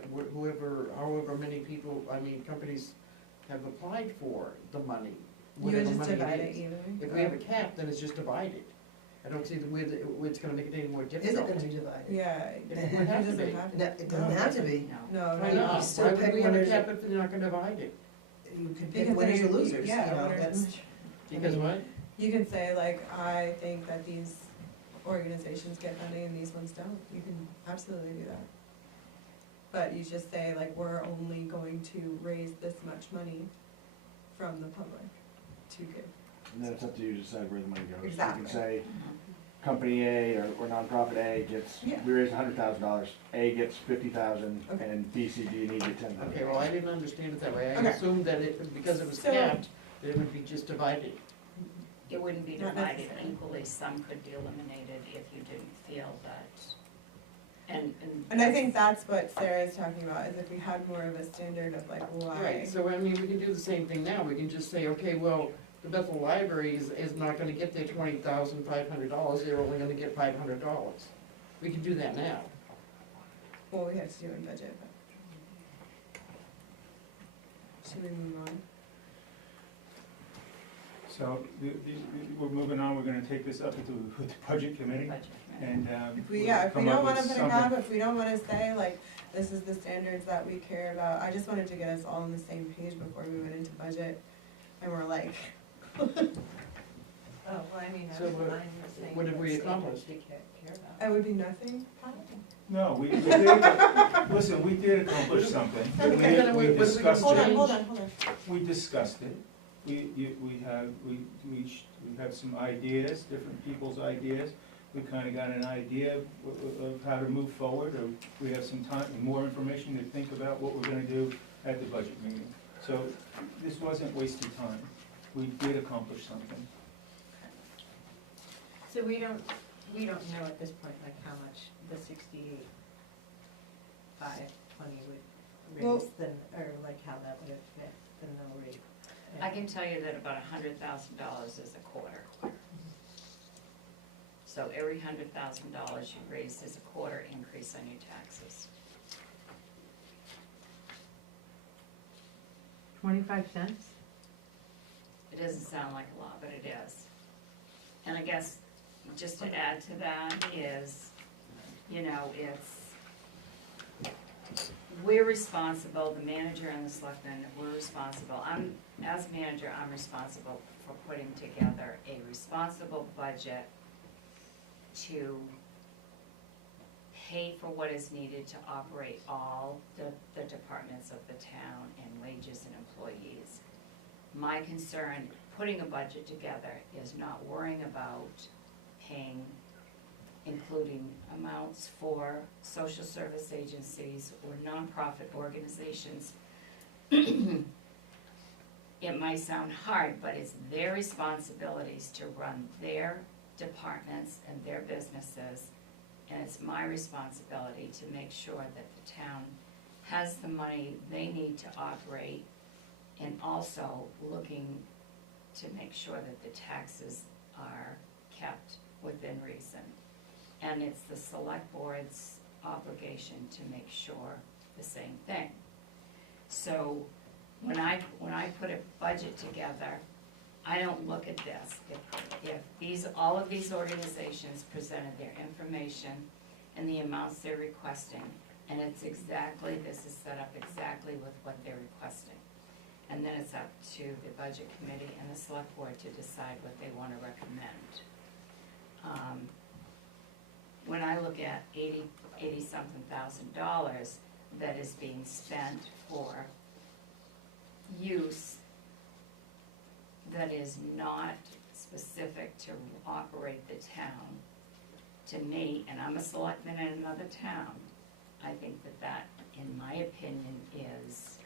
however many people, companies have applied for the money. You would whatever just money divide it is. evenly? If we have a cap, then it's just divided. I don't see the way that it's gonna make it any more difficult. Is it gonna be divided? Yeah. It would have to be. It doesn't have to be. No. No, Why no, not? no. still Why would pick we have a winners. cap if they're not gonna divide it? You can Because pick winners or then you- losers, you yeah, know, winners that's. and Because what? You can say like, I think that these organizations get funding and these ones don't. You can absolutely do that. But you just say like, we're only going to raise this much money from the public to give. And then it's up to you to decide where the money goes. Exactly. You can say, company A or nonprofit A gets, Yeah. we raised $100,000, A gets 50,000, Okay. and B, C, D, and E get 10,000. Okay, well, I didn't understand it that way. I Okay. assumed that because it was So- capped, that it would be just divided. It wouldn't be Not divided necessarily. equally, some could be eliminated if you didn't feel that, and. And I think that's what Sarah's talking about, is if we had more of a standard of like, why. Right, so I mean, we can do the same thing now. We can just say, okay, well, the Bethel Library is not gonna get their $20,500, they're only gonna get $500. We can do that now. Well, we have to do it in budget, but. Should we move on? So, we're moving on, we're gonna take this up with the budget committee, Budget committee. and, If we we'll don't come up wanna with put a something. cap, if we don't wanna say like, this is the standards that we care about, I just wanted to get us all on the same page before we went into budget. And we're like, Oh, well, I mean, I So was what- mine was saying. what have we what standards accomplished? we care about. it would be nothing, Pat? No, we did, listen, we did accomplish something. Okay. We discussed Hold on, it, hold on, hold on. we discussed it. We have some ideas, different people's ideas. We kinda got an idea of how to move forward, or we have some time, more information to think about what we're gonna do at the budget meeting. So this wasn't wasted time. We did accomplish something. So we don't know at this point, like, how much the 68,520 would Well- raise, or like how that would affect the mill rate. I can tell you that about $100,000 is a quarter. So every $100,000 you raise is a quarter increase on your taxes. 25 cents? It doesn't sound like a lot, but it is. And I guess, just to add to that is, you know, it's, we're responsible, the manager and the selectmen, we're responsible. As manager, I'm responsible for putting together a responsible budget to pay for what is needed to operate all the departments of the town and wages and employees. My concern, putting a budget together, is not worrying about paying, including amounts for social service agencies or nonprofit organizations. It might sound hard, but it's their responsibilities to run their departments and their businesses, and it's my responsibility to make sure that the town has the money they need to operate, and also looking to make sure that the taxes are kept within reason. And it's the select board's obligation to make sure the same thing. So when I put a budget together, I don't look at this. If all of these organizations presented their information and the amounts they're requesting, and it's exactly, this is set up exactly with what they're requesting. And then it's up to the budget committee and the select board to decide what they want to recommend. When I look at $80-something thousand that is being spent for use that is not specific to operate the town, to me, and I'm a selectman in another town, I think that, in my opinion, is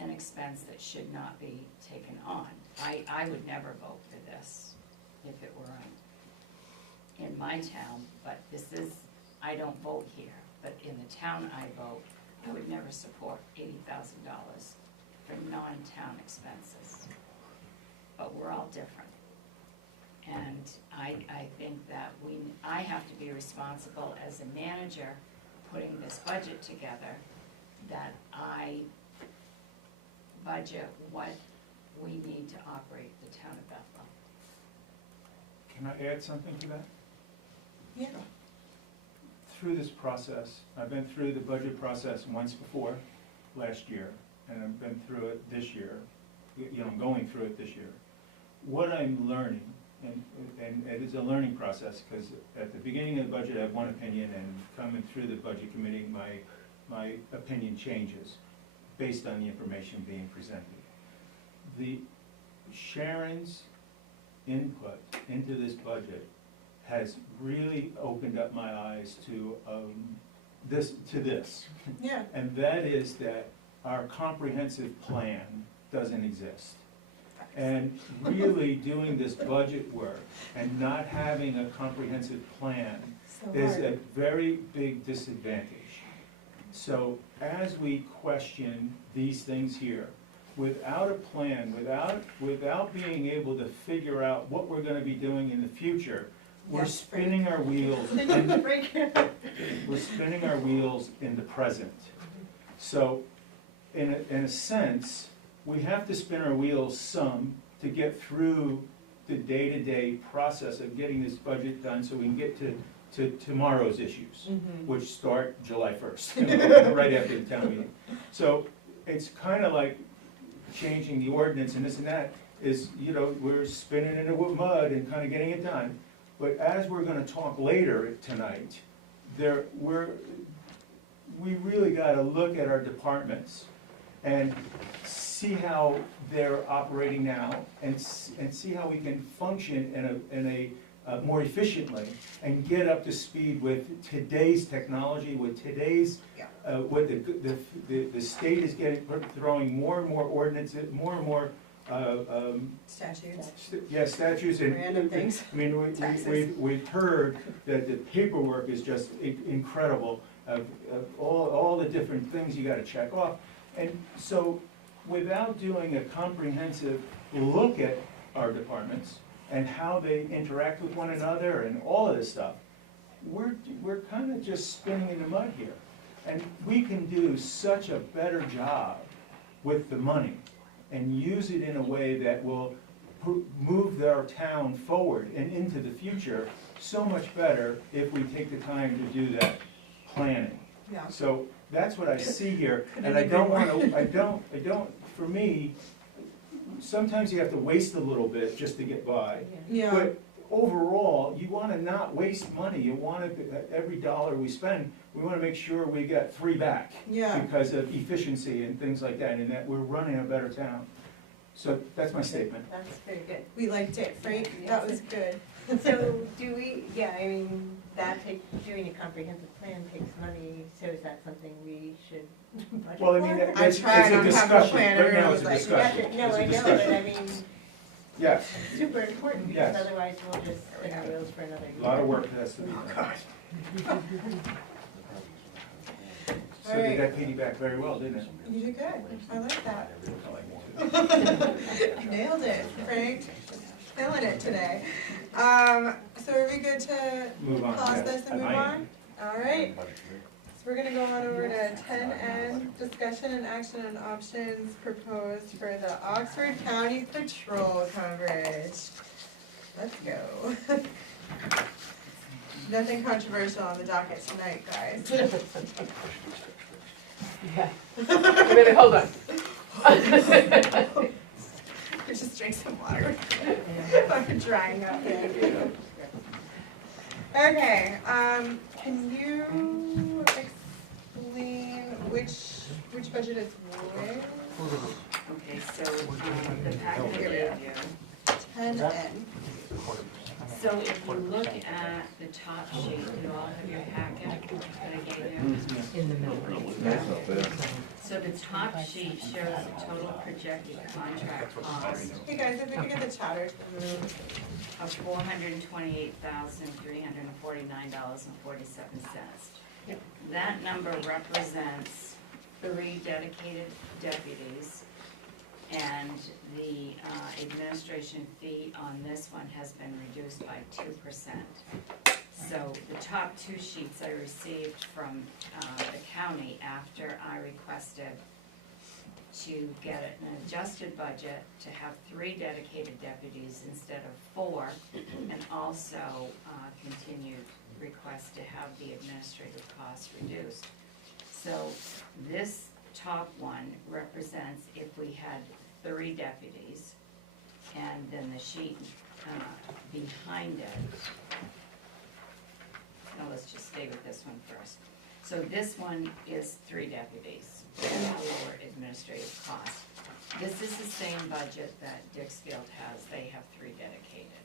an expense that should not be taken on. I would never vote for this if it were in my town, but this is, I don't vote here, but in the town I vote, I would never support $80,000 for non-town expenses. But we're all different. And I think that I have to be responsible as a manager putting this budget together, that I budget what we need to operate the town of Bethel. Can I add something to that? Yeah. Through this process, I've been through the budget process once before, last year, and I've been through it this year, I'm going through it this year. What I'm learning, and it is a learning process, because at the beginning of the budget I have one opinion, and coming through the budget committee, my opinion changes based on the information being presented. Sharon's input into this budget has really opened up my eyes to this. Yeah. And that is that our comprehensive plan doesn't exist. And really doing this budget work and not having a comprehensive plan is a very big disadvantage. So as we question these things here, without a plan, without being able to figure out what we're gonna be doing in the future, we're spinning our wheels. We're spinning our wheels in the present. So, in a sense, we have to spin our wheels some to get through the day-to-day process of getting this budget done, so we can get to tomorrow's issues, which start July 1st, right after the town meeting. So it's kind of like changing the ordinance and this and that is, we're spinning in the mud and kind of getting it done. But as we're going to talk later tonight, we really got to look at our departments and see how they're operating now, and see how we can function in a more efficiently and get up to speed with today's technology, with today's what the state is throwing more and more ordinances, more and more statutes. Statutes and random things. I mean, we've heard that the paperwork is just incredible of all the different things you got to check off, and so without doing a comprehensive look at our departments and how they interact with one another and all of this stuff, we're kind of just spinning in the mud here, and we can do such a better job with the money and use it in a way that will move our town forward and into the future so much better if we take the time to do that planning. Yeah. So that's what I see here, and I don't wanna, for me, sometimes you have to waste a little bit just to get by. Yeah. But overall, you wanna not waste money, you wanna, every dollar we spend, we wanna make sure we get 3 back. Yeah. Because of efficiency and things like that, and that we're running a better town. So that's my statement. That's very good. We liked it, Frank, that was good. So do we, yeah, I mean, doing a comprehensive plan takes money, so is that something we should budget for? Well, I mean, I it's tried a on having a discussion, plan, right now everyone it's a was like, discussion. No, It's a I know, discussion. but I mean, Yes, super important, Yes. because otherwise we'll just spin our wheels for another year. a lot of work has to be done. So Alright. that paid you back very well, didn't it? You did good, I like that. I like it. Nailed it, Frank, killing it today. So are we good to Move on, pause yeah. this and move on? Alright, so we're gonna go on over to 10N, discussion and action on options proposed for the Oxford County Patrol coverage. Let's go. Nothing controversial on the docket tonight, guys. Yeah. Wait a minute, hold on. Just drink some water. I'm drying up here. Okay, can you explain which budget is where? Okay, so, the packet I gave you. 10N. So if you look at the top sheet, you all have your packet that I gave you. In the middle. So the top sheet shows the total projected contract cost Hey guys, if we could get the chatter to move. of $428,349.47. That number represents 3 dedicated deputies, and the administration fee on this one has been reduced by 2%. So the top 2 sheets I received from the county after I requested to get an adjusted budget to have 3 dedicated deputies instead of 4, and also continued request to have the administrative costs reduced. So this top one represents if we had 3 deputies, and then the sheet behind it. Now let's just stay with this one first. So this one is 3 deputies, and lower administrative costs. This is the same budget that Dixfield has, they have 3 dedicated.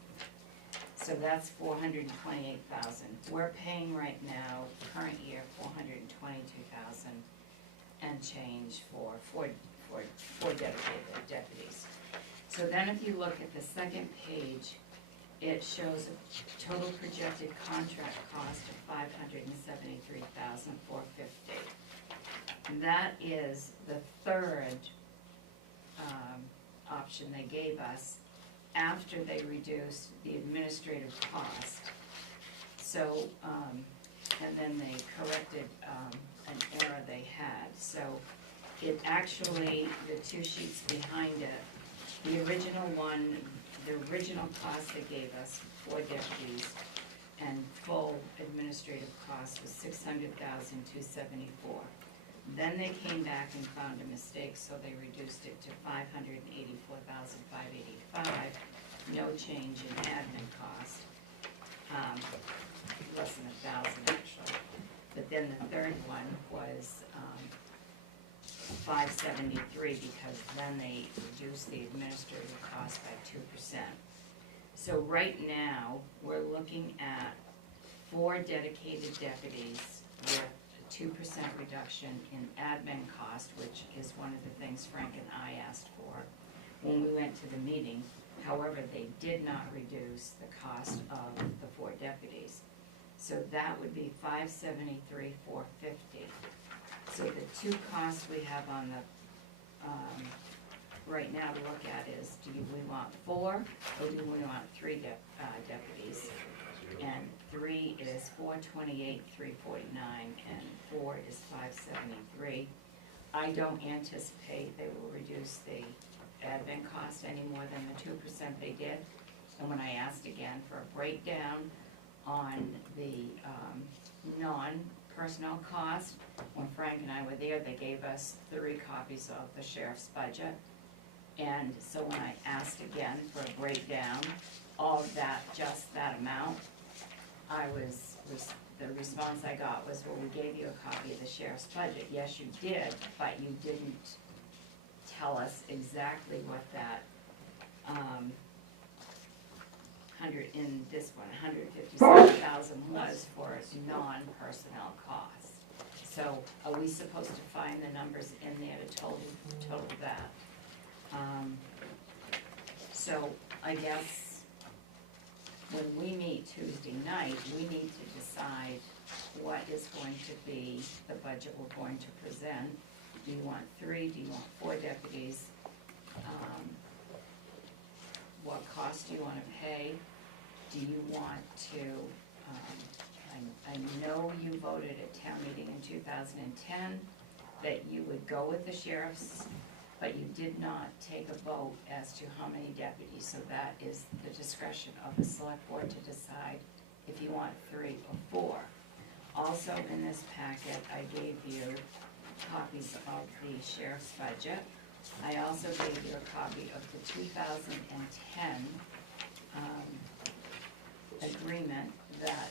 So that's $428,000. We're paying right now, current year, $422,000 and change for 4 dedicated deputies. So then if you look at the second page, it shows a total projected contract cost of $573,450. That is the 3rd option they gave us after they reduced the administrative cost. So, and then they corrected an error they had. So it actually, the 2 sheets behind it, the original one, the original cost they gave us for deputies and full administrative cost was $600,274. Then they came back and found a mistake, so they reduced it to $584,585. No change in admin cost, less than 1,000 actually. But then the 3rd one was 573 because then they reduced the administrative cost by 2%. So right now, we're looking at 4 dedicated deputies with a 2% reduction in admin cost, which is one of the things Frank and I asked for when we went to the meeting. However, they did not reduce the cost of the 4 deputies. So that would be $573,450. So the 2 costs we have on the, right now to look at is, do we want 4 or do we want 3 deputies? And 3 is $428,349 and 4 is $573. I don't anticipate they will reduce the admin cost any more than the 2% they did. And when I asked again for a breakdown on the personnel cost. When Frank and I were there, they gave us 3 copies of the sheriff's budget. And so when I asked again for a breakdown of that, just that amount, the response I got was, well, we gave you a copy of the sheriff's budget. Yes, you did, but you didn't tell us exactly what that, in this one, 157,000 was for non-personnel costs. So are we supposed to find the numbers in there to total that? So I guess when we meet Tuesday night, we need to decide what is going to be the budget we're going to present. Do you want 3, do you want 4 deputies? What cost do you want to pay? Do you want to, I know you voted at town meeting in 2010 that you would go with the sheriff's, but you did not take a vote as to how many deputies, so that is the discretion of the select board to decide if you want 3 or 4. Also in this packet, I gave you copies of the sheriff's budget. I also gave you a copy of the 2010 agreement that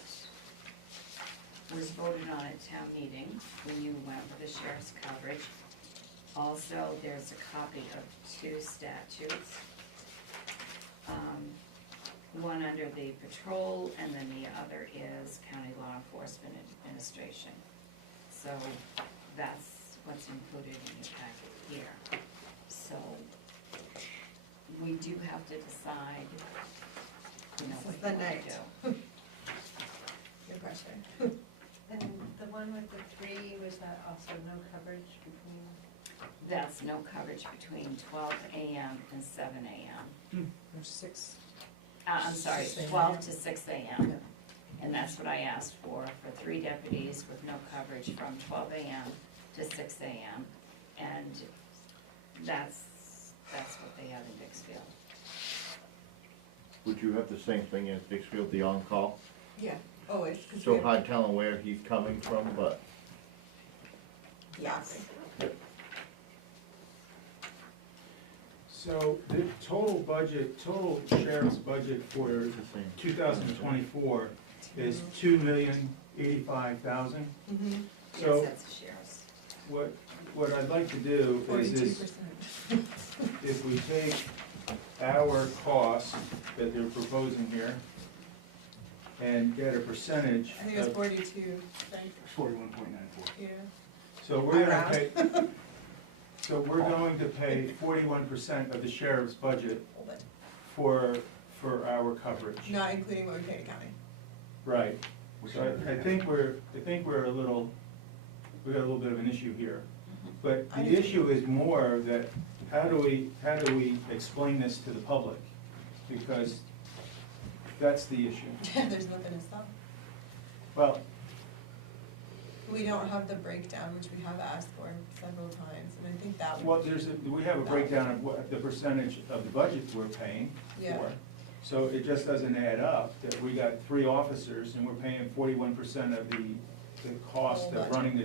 was voted on at town meeting when you went with the sheriff's coverage. Also, there's a copy of 2 statutes. One under the patrol, and then the other is county law enforcement administration. So that's what's included in your packet here. So we do have to decide, you know, This is what the you night. want to do. Good question. And the one with the 3, was that also no coverage between? That's no coverage between 12 AM and 7 AM. Or 6. I'm sorry, 6 12 to 6 AM. And that's what I asked for 3 deputies with no coverage from 12 AM to 6 AM. And that's what they have in Dixfield. Would you have the same thing as Dixfield, the on-call? Yeah, always. 'Cause we So have- hard telling where he's coming from, but Yes. So the total budget, total sheriff's budget for it's the same. 2024 is $2,085,000. Mm-hmm. So Yes, that's the sheriff's. what I'd like to do is 42%. if we take our cost that they're proposing here and get a percentage I think it's of, 42, right? 41.94. Yeah. so we're gonna Around. pay, so we're going to pay 41% of the sheriff's budget Hold it. for our coverage. Not including what we pay to county. Right, so I think we're a little, we got a little bit of an issue here. But the issue is more that, how do we explain this to the public? Because that's the issue. There's nothing to stop. Well, We don't have the breakdown, which we have asked for several times, and I think that well, would, we have a breakdown of what the percentage of the budget we're paying Yeah. for. So it just doesn't add up, that we got 3 officers and we're paying 41% of the cost Whole of budget. running the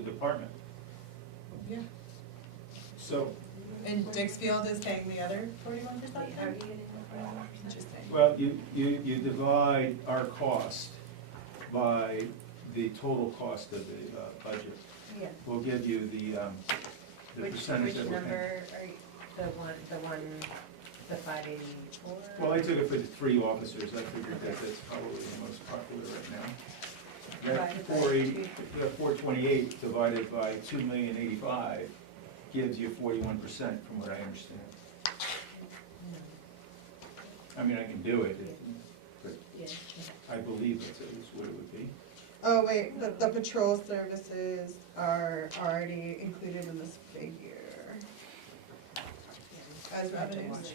department. yeah. So, And Dixfield is paying the other 41%? How are you getting the 41%? Interesting. well, you divide our cost by the total cost of the budget. Yeah. We'll give you the percentage that Which we're paying. number are you, the 584? Well, I took it for the 3 officers, I figured that that's probably the most popular right now. That Divided by 480, the 428 divided by 2,085,000 gives you 41% from what I understand. I mean, I can do it, but Yeah. I believe that's what it would be. Oh, wait, the patrol services are already included in this figure as revenues.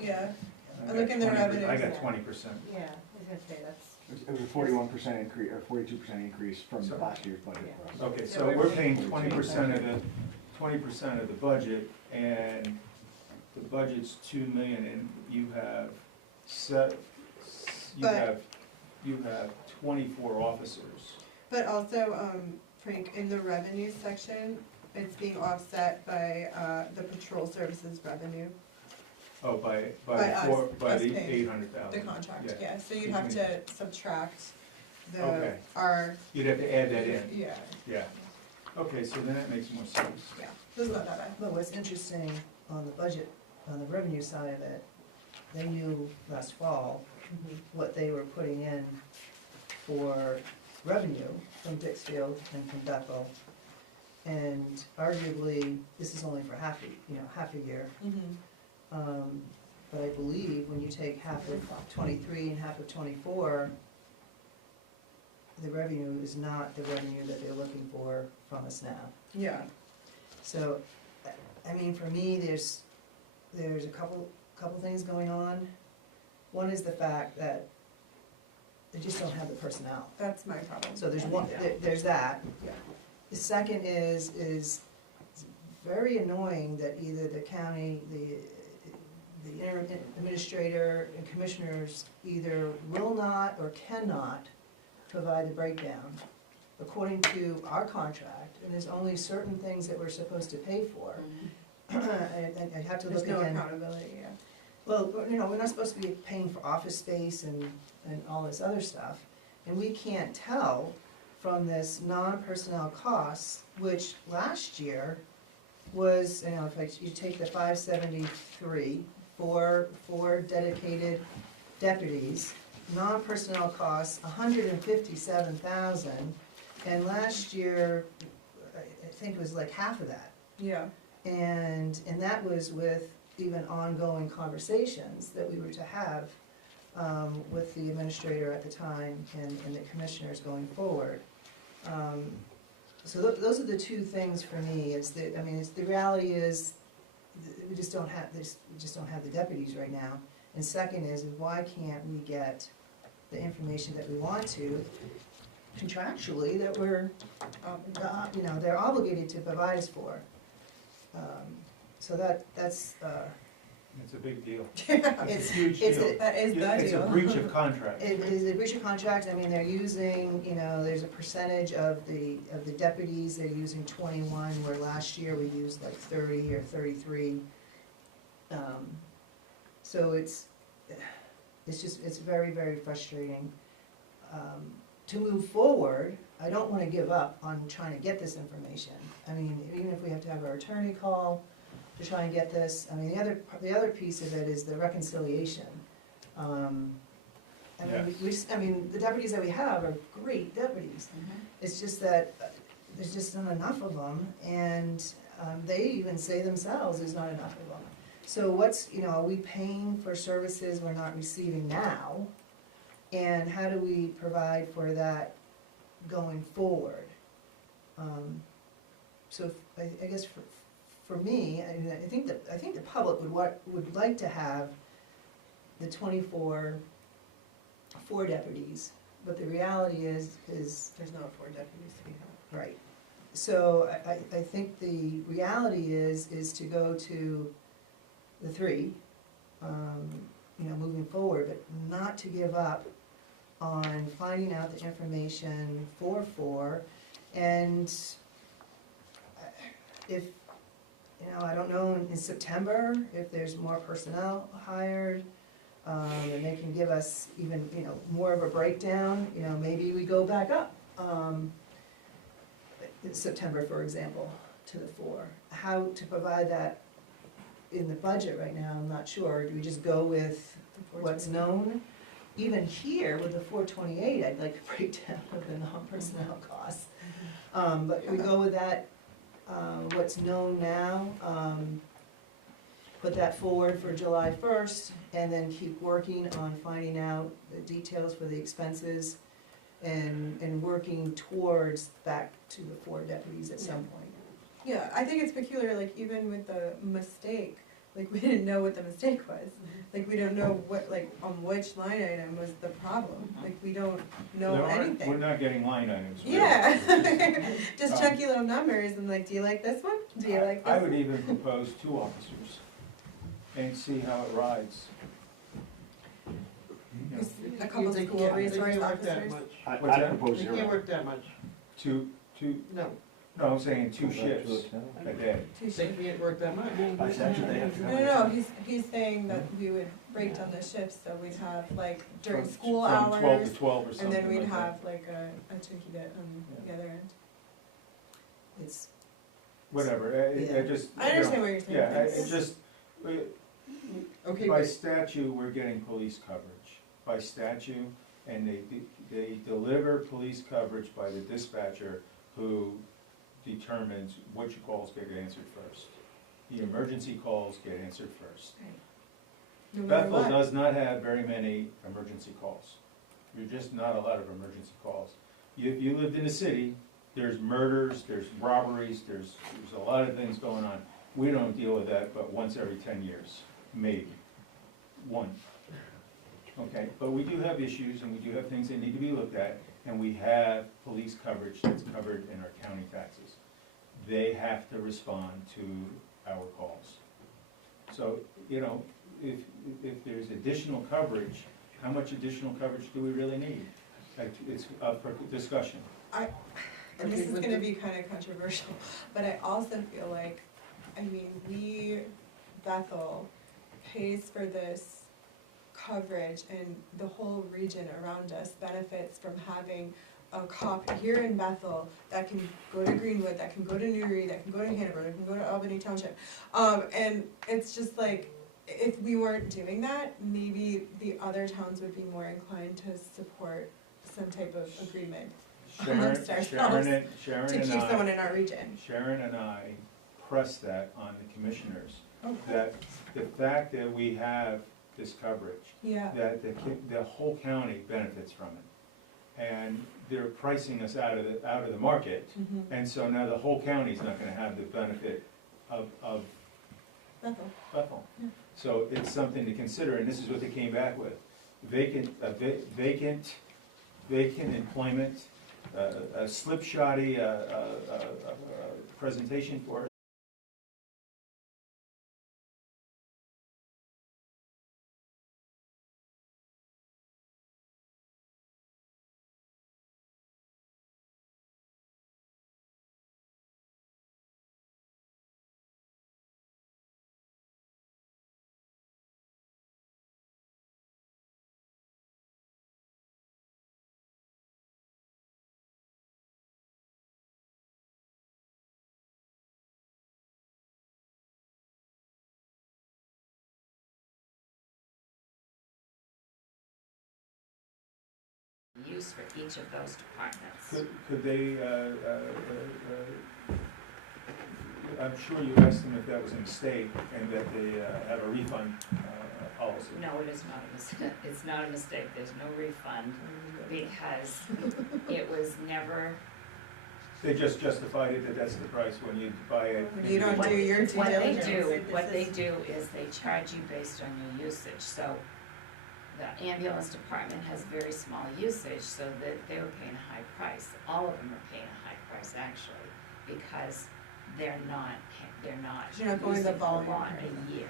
Yeah, I look got in the 20%. I revenues. got 20%. Yeah, I was gonna say that's. It was a 41% increase, or 42% increase from So- last year's budget for us. Okay, so we're paying 20% of the budget, and the budget's 2 million, and you have But- you have 24 officers. But also, Frank, in the revenue section, it's being offset by, the patrol services revenue, Oh, by us, us the paying 800,000. the contract, Yeah. yeah, so you'd have to subtract the, Okay. our, You'd have to add that in, yeah, yeah. Okay, so then that makes more sense. yeah, this is not that bad. But what's interesting on the budget, on the revenue side of it, they knew last fall what they were putting in for revenue from Dixfield and from Bethel. And arguably, this is only for half a year. But I believe when you take half of 23 and half of 24, the revenue is not the revenue that they're looking for from us now. Yeah. So, I mean, for me, there's a couple things going on. One is the fact that they just don't have the personnel. That's my problem. So there's that. Yeah. The second is it's very annoying that either the county, the interim administrator and commissioners either will not or cannot provide the breakdown according to our contract, and there's only certain things that we're supposed to pay for. I have to look again. There's no accountability, yeah. Well, we're not supposed to be paying for office space and all this other stuff, and we can't tell from this non-personnel costs, which last year was, if you take the 573, four dedicated deputies, non-personnel costs, 157,000, and last year, I think it was like half of that. Yeah. And that was with even ongoing conversations that we were to have with the administrator at the time and the commissioners going forward. So those are the two things for me. The reality is we just don't have the deputies right now. And second is why can't we get the information that we want to contractually that we're they're obligated to provide us for. So that's It's a big deal. It's a huge it's deal. That is the deal. It's a breach of contract. It is a breach of contract. I mean, they're using, there's a percentage of the deputies, they're using 21, where last year we used like 30 or 33. So it's very, very frustrating. To move forward, I don't wanna give up on trying to get this information. I mean, even if we have to have our attorney call to try and get this, I mean, the other piece of it is the reconciliation. The deputies that we have are great deputies. It's just that there's just not enough of them, and they even say themselves there's not enough of them. So are we paying for services we're not receiving now? And how do we provide for that going forward? So I guess for me, I think the public would like to have the 24 deputies, but the reality is There's no 4 deputies to be had. right. So I think the reality is to go to the 3, moving forward, but not to give up on finding out the information for 4, and if, I don't know in September if there's more personnel hired, and they can give us even, more of a breakdown, maybe we go back up, in September, for example, to the 4. How to provide that in the budget right now, I'm not sure. Do we just go with what's known? Even here with the 428, I'd like a breakdown of the non-personnel costs. But we go with that, what's known now, put that forward for July 1st, and then keep working on finding out the details for the expenses and working towards back to the 4 deputies at some point. Yeah, I think it's peculiar, like even with the mistake, like we didn't know what the mistake was. Like we don't know what, like on which line item was the problem. Like we don't know anything. We're not getting line items. Really. Yeah. Just chunky little numbers and like, do you like this one? Do you like this I would even propose 2 officers and see how it rides. a couple They school can't- resource They can't work that officers. much. I propose They zero. can't work that much, Two, no, no, I'm saying two shifts a day. Two they shifts. can't work that much. By statute, they have to. No, he's saying that we would break down the shifts, so we'd have like during From- school From 12 hours, to 12 or and something then we'd like that. have like a chunky bit on the other end. It's, Whatever, Yeah. I just, I understand what you're saying. yeah, thanks. it just, Okay, by but statute, we're getting police coverage. By statute, and they deliver police coverage by the dispatcher who determines which calls get answered first. The emergency calls get answered first. No matter Bethel what. does not have very many emergency calls. There's just not a lot of emergency calls. You lived in the city, there's murders, there's robberies, there's a lot of things going on. We don't deal with that but once every 10 years, maybe, one. Okay, but we do have issues and we do have things that need to be looked at, and we have police coverage that's covered in our county taxes. They have to respond to our calls. So, you know, if there's additional coverage, how much additional coverage do we really need? It's up for discussion. And this is gonna be kind of controversial, but I also feel like, I mean, Bethel pays for this coverage, and the whole region around us benefits from having a cop here in Bethel that can go to Greenwood, that can go to Newry, that can go to Hanover, that can go to Albany Township. And it's just like, if we weren't doing that, maybe the other towns would be more inclined to support some type of agreement amongst ourselves Sharon to and keep someone I, in our region. Sharon and I pressed that on the commissioners, Okay. that the fact that we have this coverage, Yeah, that the whole county benefits from it. And they're pricing us out of the market, mhm, and so now the whole county's not gonna have the benefit of Bethel, Bethel. Yeah. So it's something to consider, and this is what they came back with. Vacant employment, a slipshotty presentation for it. use for each of those departments. Could they, I'm sure you asked them if that was a mistake and that they have a refund policy. No, it is not a mistake, it's not a mistake, there's no refund, because it was never. They just justified it that that's the price when you buy it. You don't do your due diligence. What they do is they charge you based on your usage, so the ambulance department has very small usage, so that they were paying a high price. All of them are paying a high price actually, because they're not You're not going using the volume, a lot right. a year.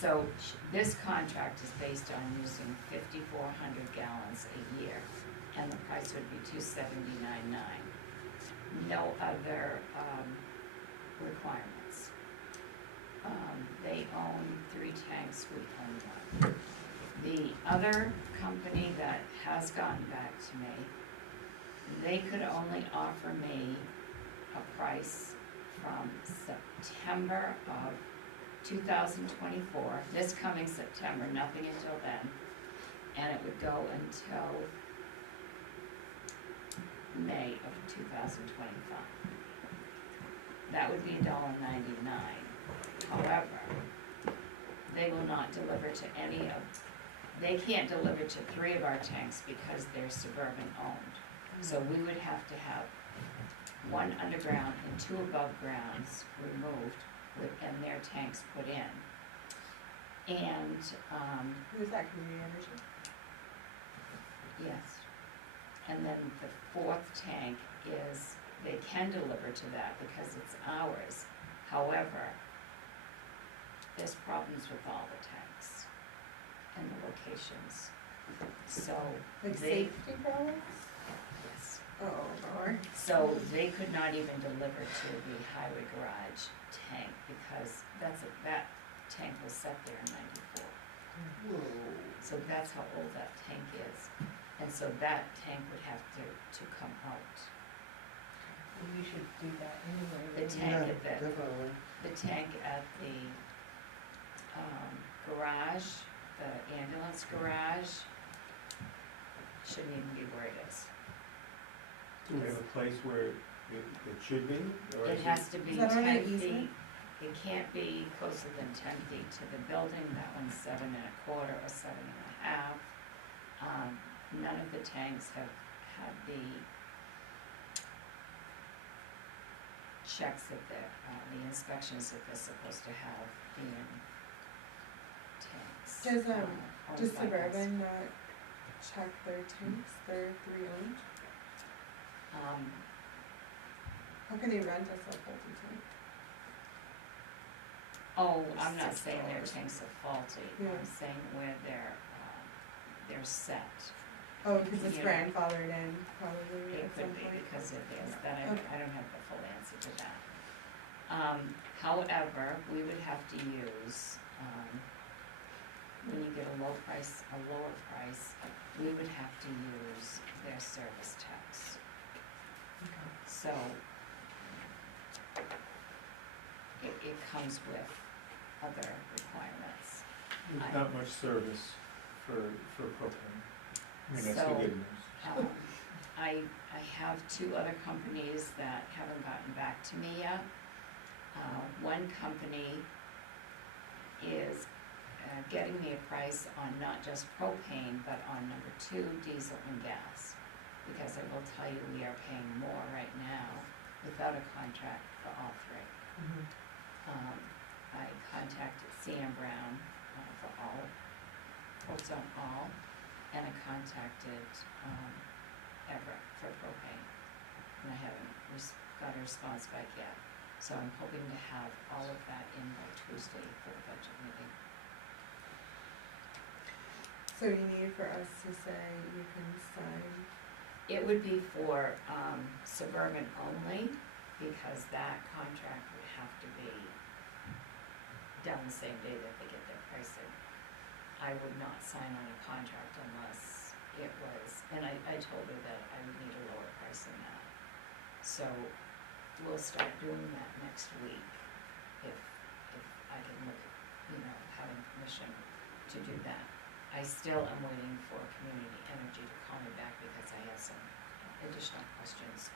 So this contract is based on using 5,400 gallons a year, and the price would be $279.9. No other requirements. They own 3 tanks, we own 1. The other company that has gotten back to me, they could only offer me a price from September of 2024, this coming September, nothing until then, and it would go until May of 2025. That would be $1.99. However, they will not deliver to any of, they can't deliver to 3 of our tanks because they're suburban owned. So we would have to have 1 underground and 2 above grounds removed and their tanks put in. And, Who's that, Community Energy? yes. And then the 4th tank is, they can deliver to that because it's ours. However, there's problems with all the tanks and the locations. So Like they, safety products? yes. Oh, Lord. So they could not even deliver to the highway garage tank because that tank was set there in '94. So that's how old that tank is. And so that tank would have to come out. You should do that anyway. The right? tank Yeah, at the, definitely. the tank at the garage, the ambulance garage, shouldn't even be where it is. Do we have a place where it should be, or It is has to be Is that on an 10 feet. easement? It can't be closer than 10 feet to the building. That one's 7 1/4 or 7 1/2. None of the tanks have had the checks that the inspections that they're supposed to have in tanks. Does, owned Does by us. Suburban not check their tanks, their 3 owned? How can they rent us a faulty tank? Oh, I'm not saying their tanks are faulty. Yeah. I'm saying where they're set. Oh, because it's Yeah. grandfathered in, probably It at some could be point. because it is, that Okay. I don't have the full answer to that. However, we would have to use, when you get a lower price, we would have to use their service tax. So it comes with other requirements. there's not much service for propane? I mean, that's the So, good news. I have 2 other companies that haven't gotten back to me yet. One company is getting me a price on not just propane, but on number 2, diesel and gas. Because I will tell you, we are paying more right now without a contract for all 3. I contacted C.M. Brown for all, quotes on all, and I contacted Everett for propane. And I haven't got a response back yet. So I'm hoping to have all of that in by Tuesday for the budget meeting. So you need for us to say you can sign, It would be for Suburban only, because that contract would have to be done the same day that they get their pricing. I would not sign on a contract unless it was, and I told her that I would need a lower price than that. So we'll start doing that next week, if I can look at, having permission to do that. I still am waiting for Community Energy to call me back because I have some additional questions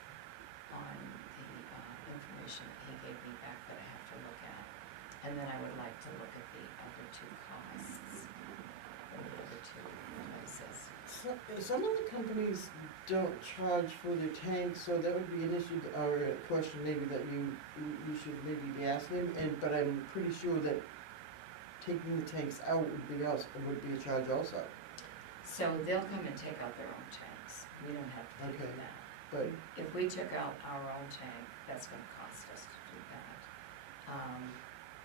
on the information that he gave me back that I have to look at. And then I would like to look at the other 2 costs, or the other 2 places. Some of the companies don't charge for their tanks, so that would be an issue, or a question maybe that you should maybe be asking, but I'm pretty sure that taking the tanks out would be a charge also. So they'll come and take out their own tanks. We don't have to do Okay. that. But If we took out our own tank, that's gonna cost us to do that.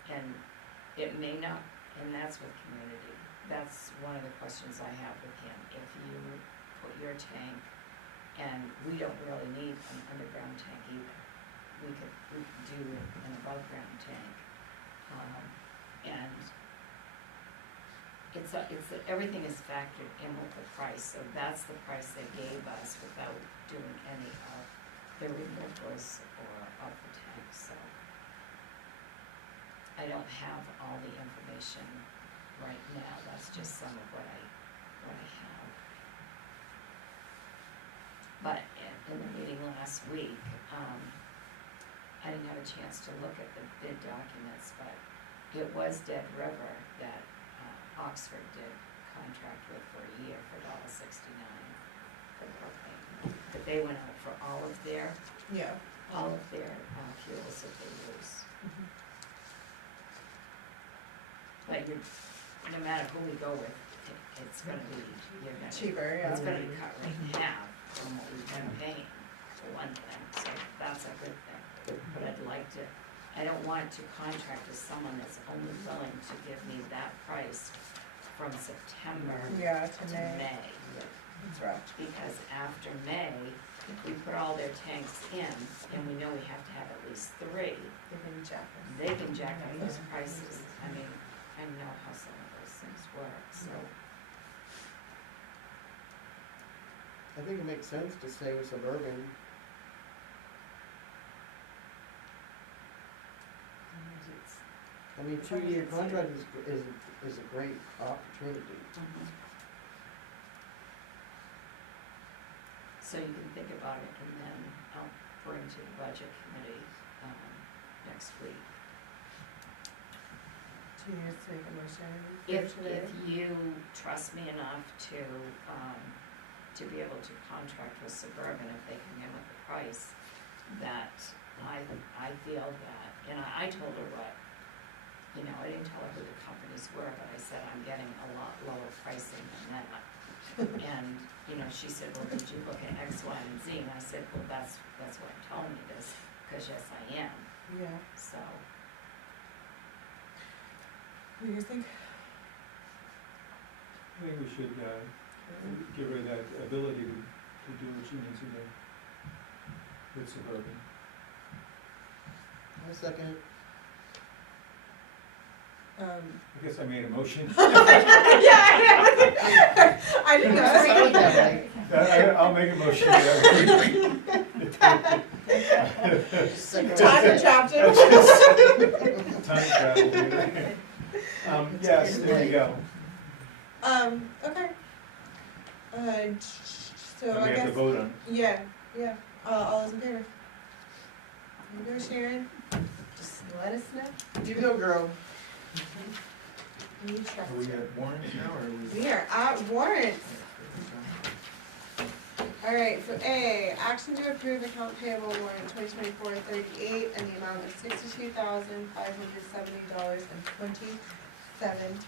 And it may not, and that's with Community. That's one of the questions I have with him. If you put your tank, and we don't really need an underground tank either. We could do an above ground tank. And everything is factored in with the price, so that's the price they gave us without doing any of the removals or of the tanks, so. I don't have all the information right now, that's just some of what I have. But in the meeting last week, I didn't have a chance to look at the bid documents, but it was Dead River that Oxford did contract with for a year for $1.69 for propane. But they went out for all of their fuels that they use. But no matter who we go with, it's gonna be, cheaper, yeah. it's gonna be cut right in half from what we've been paying, for one thing, so that's a good thing. But I don't want to contract with someone that's only willing to give me that price from September Yeah, to to May. May. It's rough. Because after May, if we put all their tanks in, and we know we have to have at least 3, They've been jacking. they can jack up those prices. I mean, I know how some of those things work, so. I think it makes sense to stay with Suburban. I mean, 2-year contract is a great opportunity. So you can think about it, and then I'll bring to the budget committee, next week. 2 years to make a motion. If you trust me enough to be able to contract with Suburban, if they come in with a price that I feel that, and I told her what, you know, I didn't tell her who the companies were, but I said I'm getting a lot lower pricing than that. And, you know, she said, well, did you look at X, Y, and Z? And I said, well, that's what I'm telling you this, because yes, I am. Yeah. So, What do you guys think? I think we should give her that ability to do what she needs to do with Suburban. I second it. I guess I made a motion. Yeah, I didn't know. I'll make a motion. Time chapter. Time travel. Yes, there you go. Okay. So And I we have guess. to vote on. Yeah, yeah. All those in favor? You go, Sharon. Just let us know. You go, girl. You trust Are we her. at warrants now, or are we? We are at warrants. Alright, so A, action to approve account payable warrant 2024-38 in the amount of $62,570.27.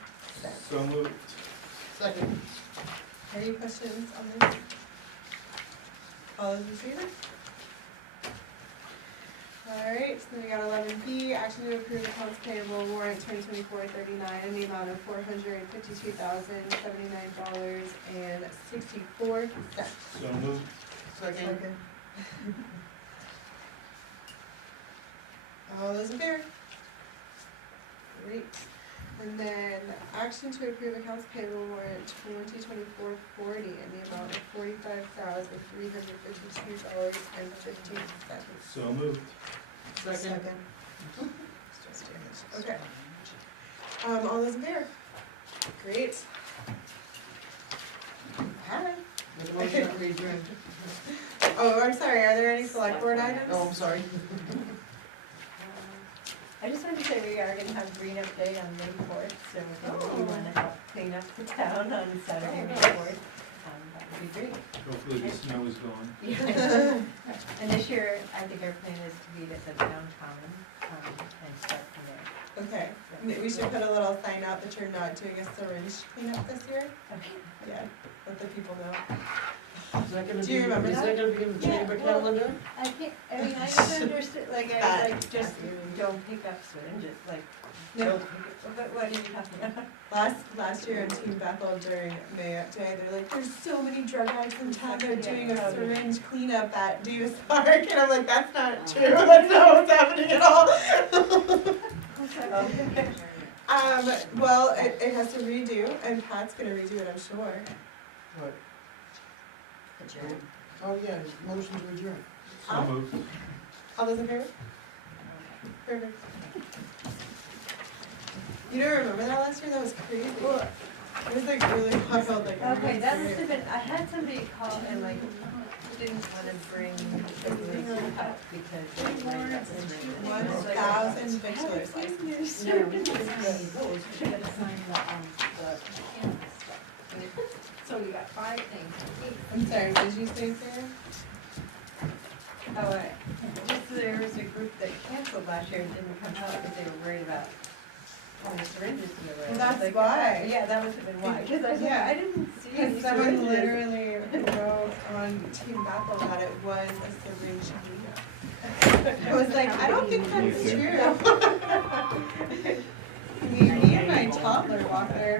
So moved. Second. Any questions on this? All those in favor? Alright, so then we got 11B, action to approve accounts payable warrant 2024-39 in the amount of $452,079.64. So moved. Second. All those in favor? Great. And then action to approve accounts payable warrant 2024-40 in the amount of $45,352.15. So moved. Second. Okay. All those in favor? Great. Hi. Make a motion to adjourn. Oh, I'm sorry, are there any select board items? Oh, I'm sorry. I just wanted to say we are gonna have green up day on May 4th, so if you wanna help clean up the town on Saturday, May 4th, that would be great. Hopefully the snow is gone. And this year, I think our plan is to be at the town common, and start from there. Okay, we should put a little sign out that you're not doing a syringe cleanup this year. Okay. Yeah, let the people know. Is that gonna Do you remember is that? that gonna be in the chamber Yeah, well, calendar? I can't, I mean, I just understood, like, I That- was like, just don't pick up syringes, like, No. don't pick up, but what are you talking about? Last year in Team Bethel during May Day, they're like, there's so many drug addicts in town, they're doing a syringe cleanup at Deus Park, and I'm like, that's not true, that's not what's happening at all. Well, it has to redo, and Pat's gonna redo it, I'm sure. What? adjourn. Oh, yeah, motion to adjourn. So moved. All those in favor? Perfect. You don't remember that last year? That was crazy. It was like really wild, like. Okay, that must have been, I had somebody call and like, didn't wanna bring the syringe out because they worried about the syringe. And I was like, 1,000 victuals licenses. No, we just need those, we gotta sign the cannabis stuff. So we got 5 things. I'm sorry, did you say Sarah? Oh, just there was a group that canceled last year and didn't come out because they were worried about how many syringes there were. Well, that's Like, why. Yeah, that must have been why, because I was like, Yeah. I didn't see any Because someone syringes. literally wrote on Team Bethel that it was a syringe cleanup. I was like, I don't think that's true. Me and my toddler walked there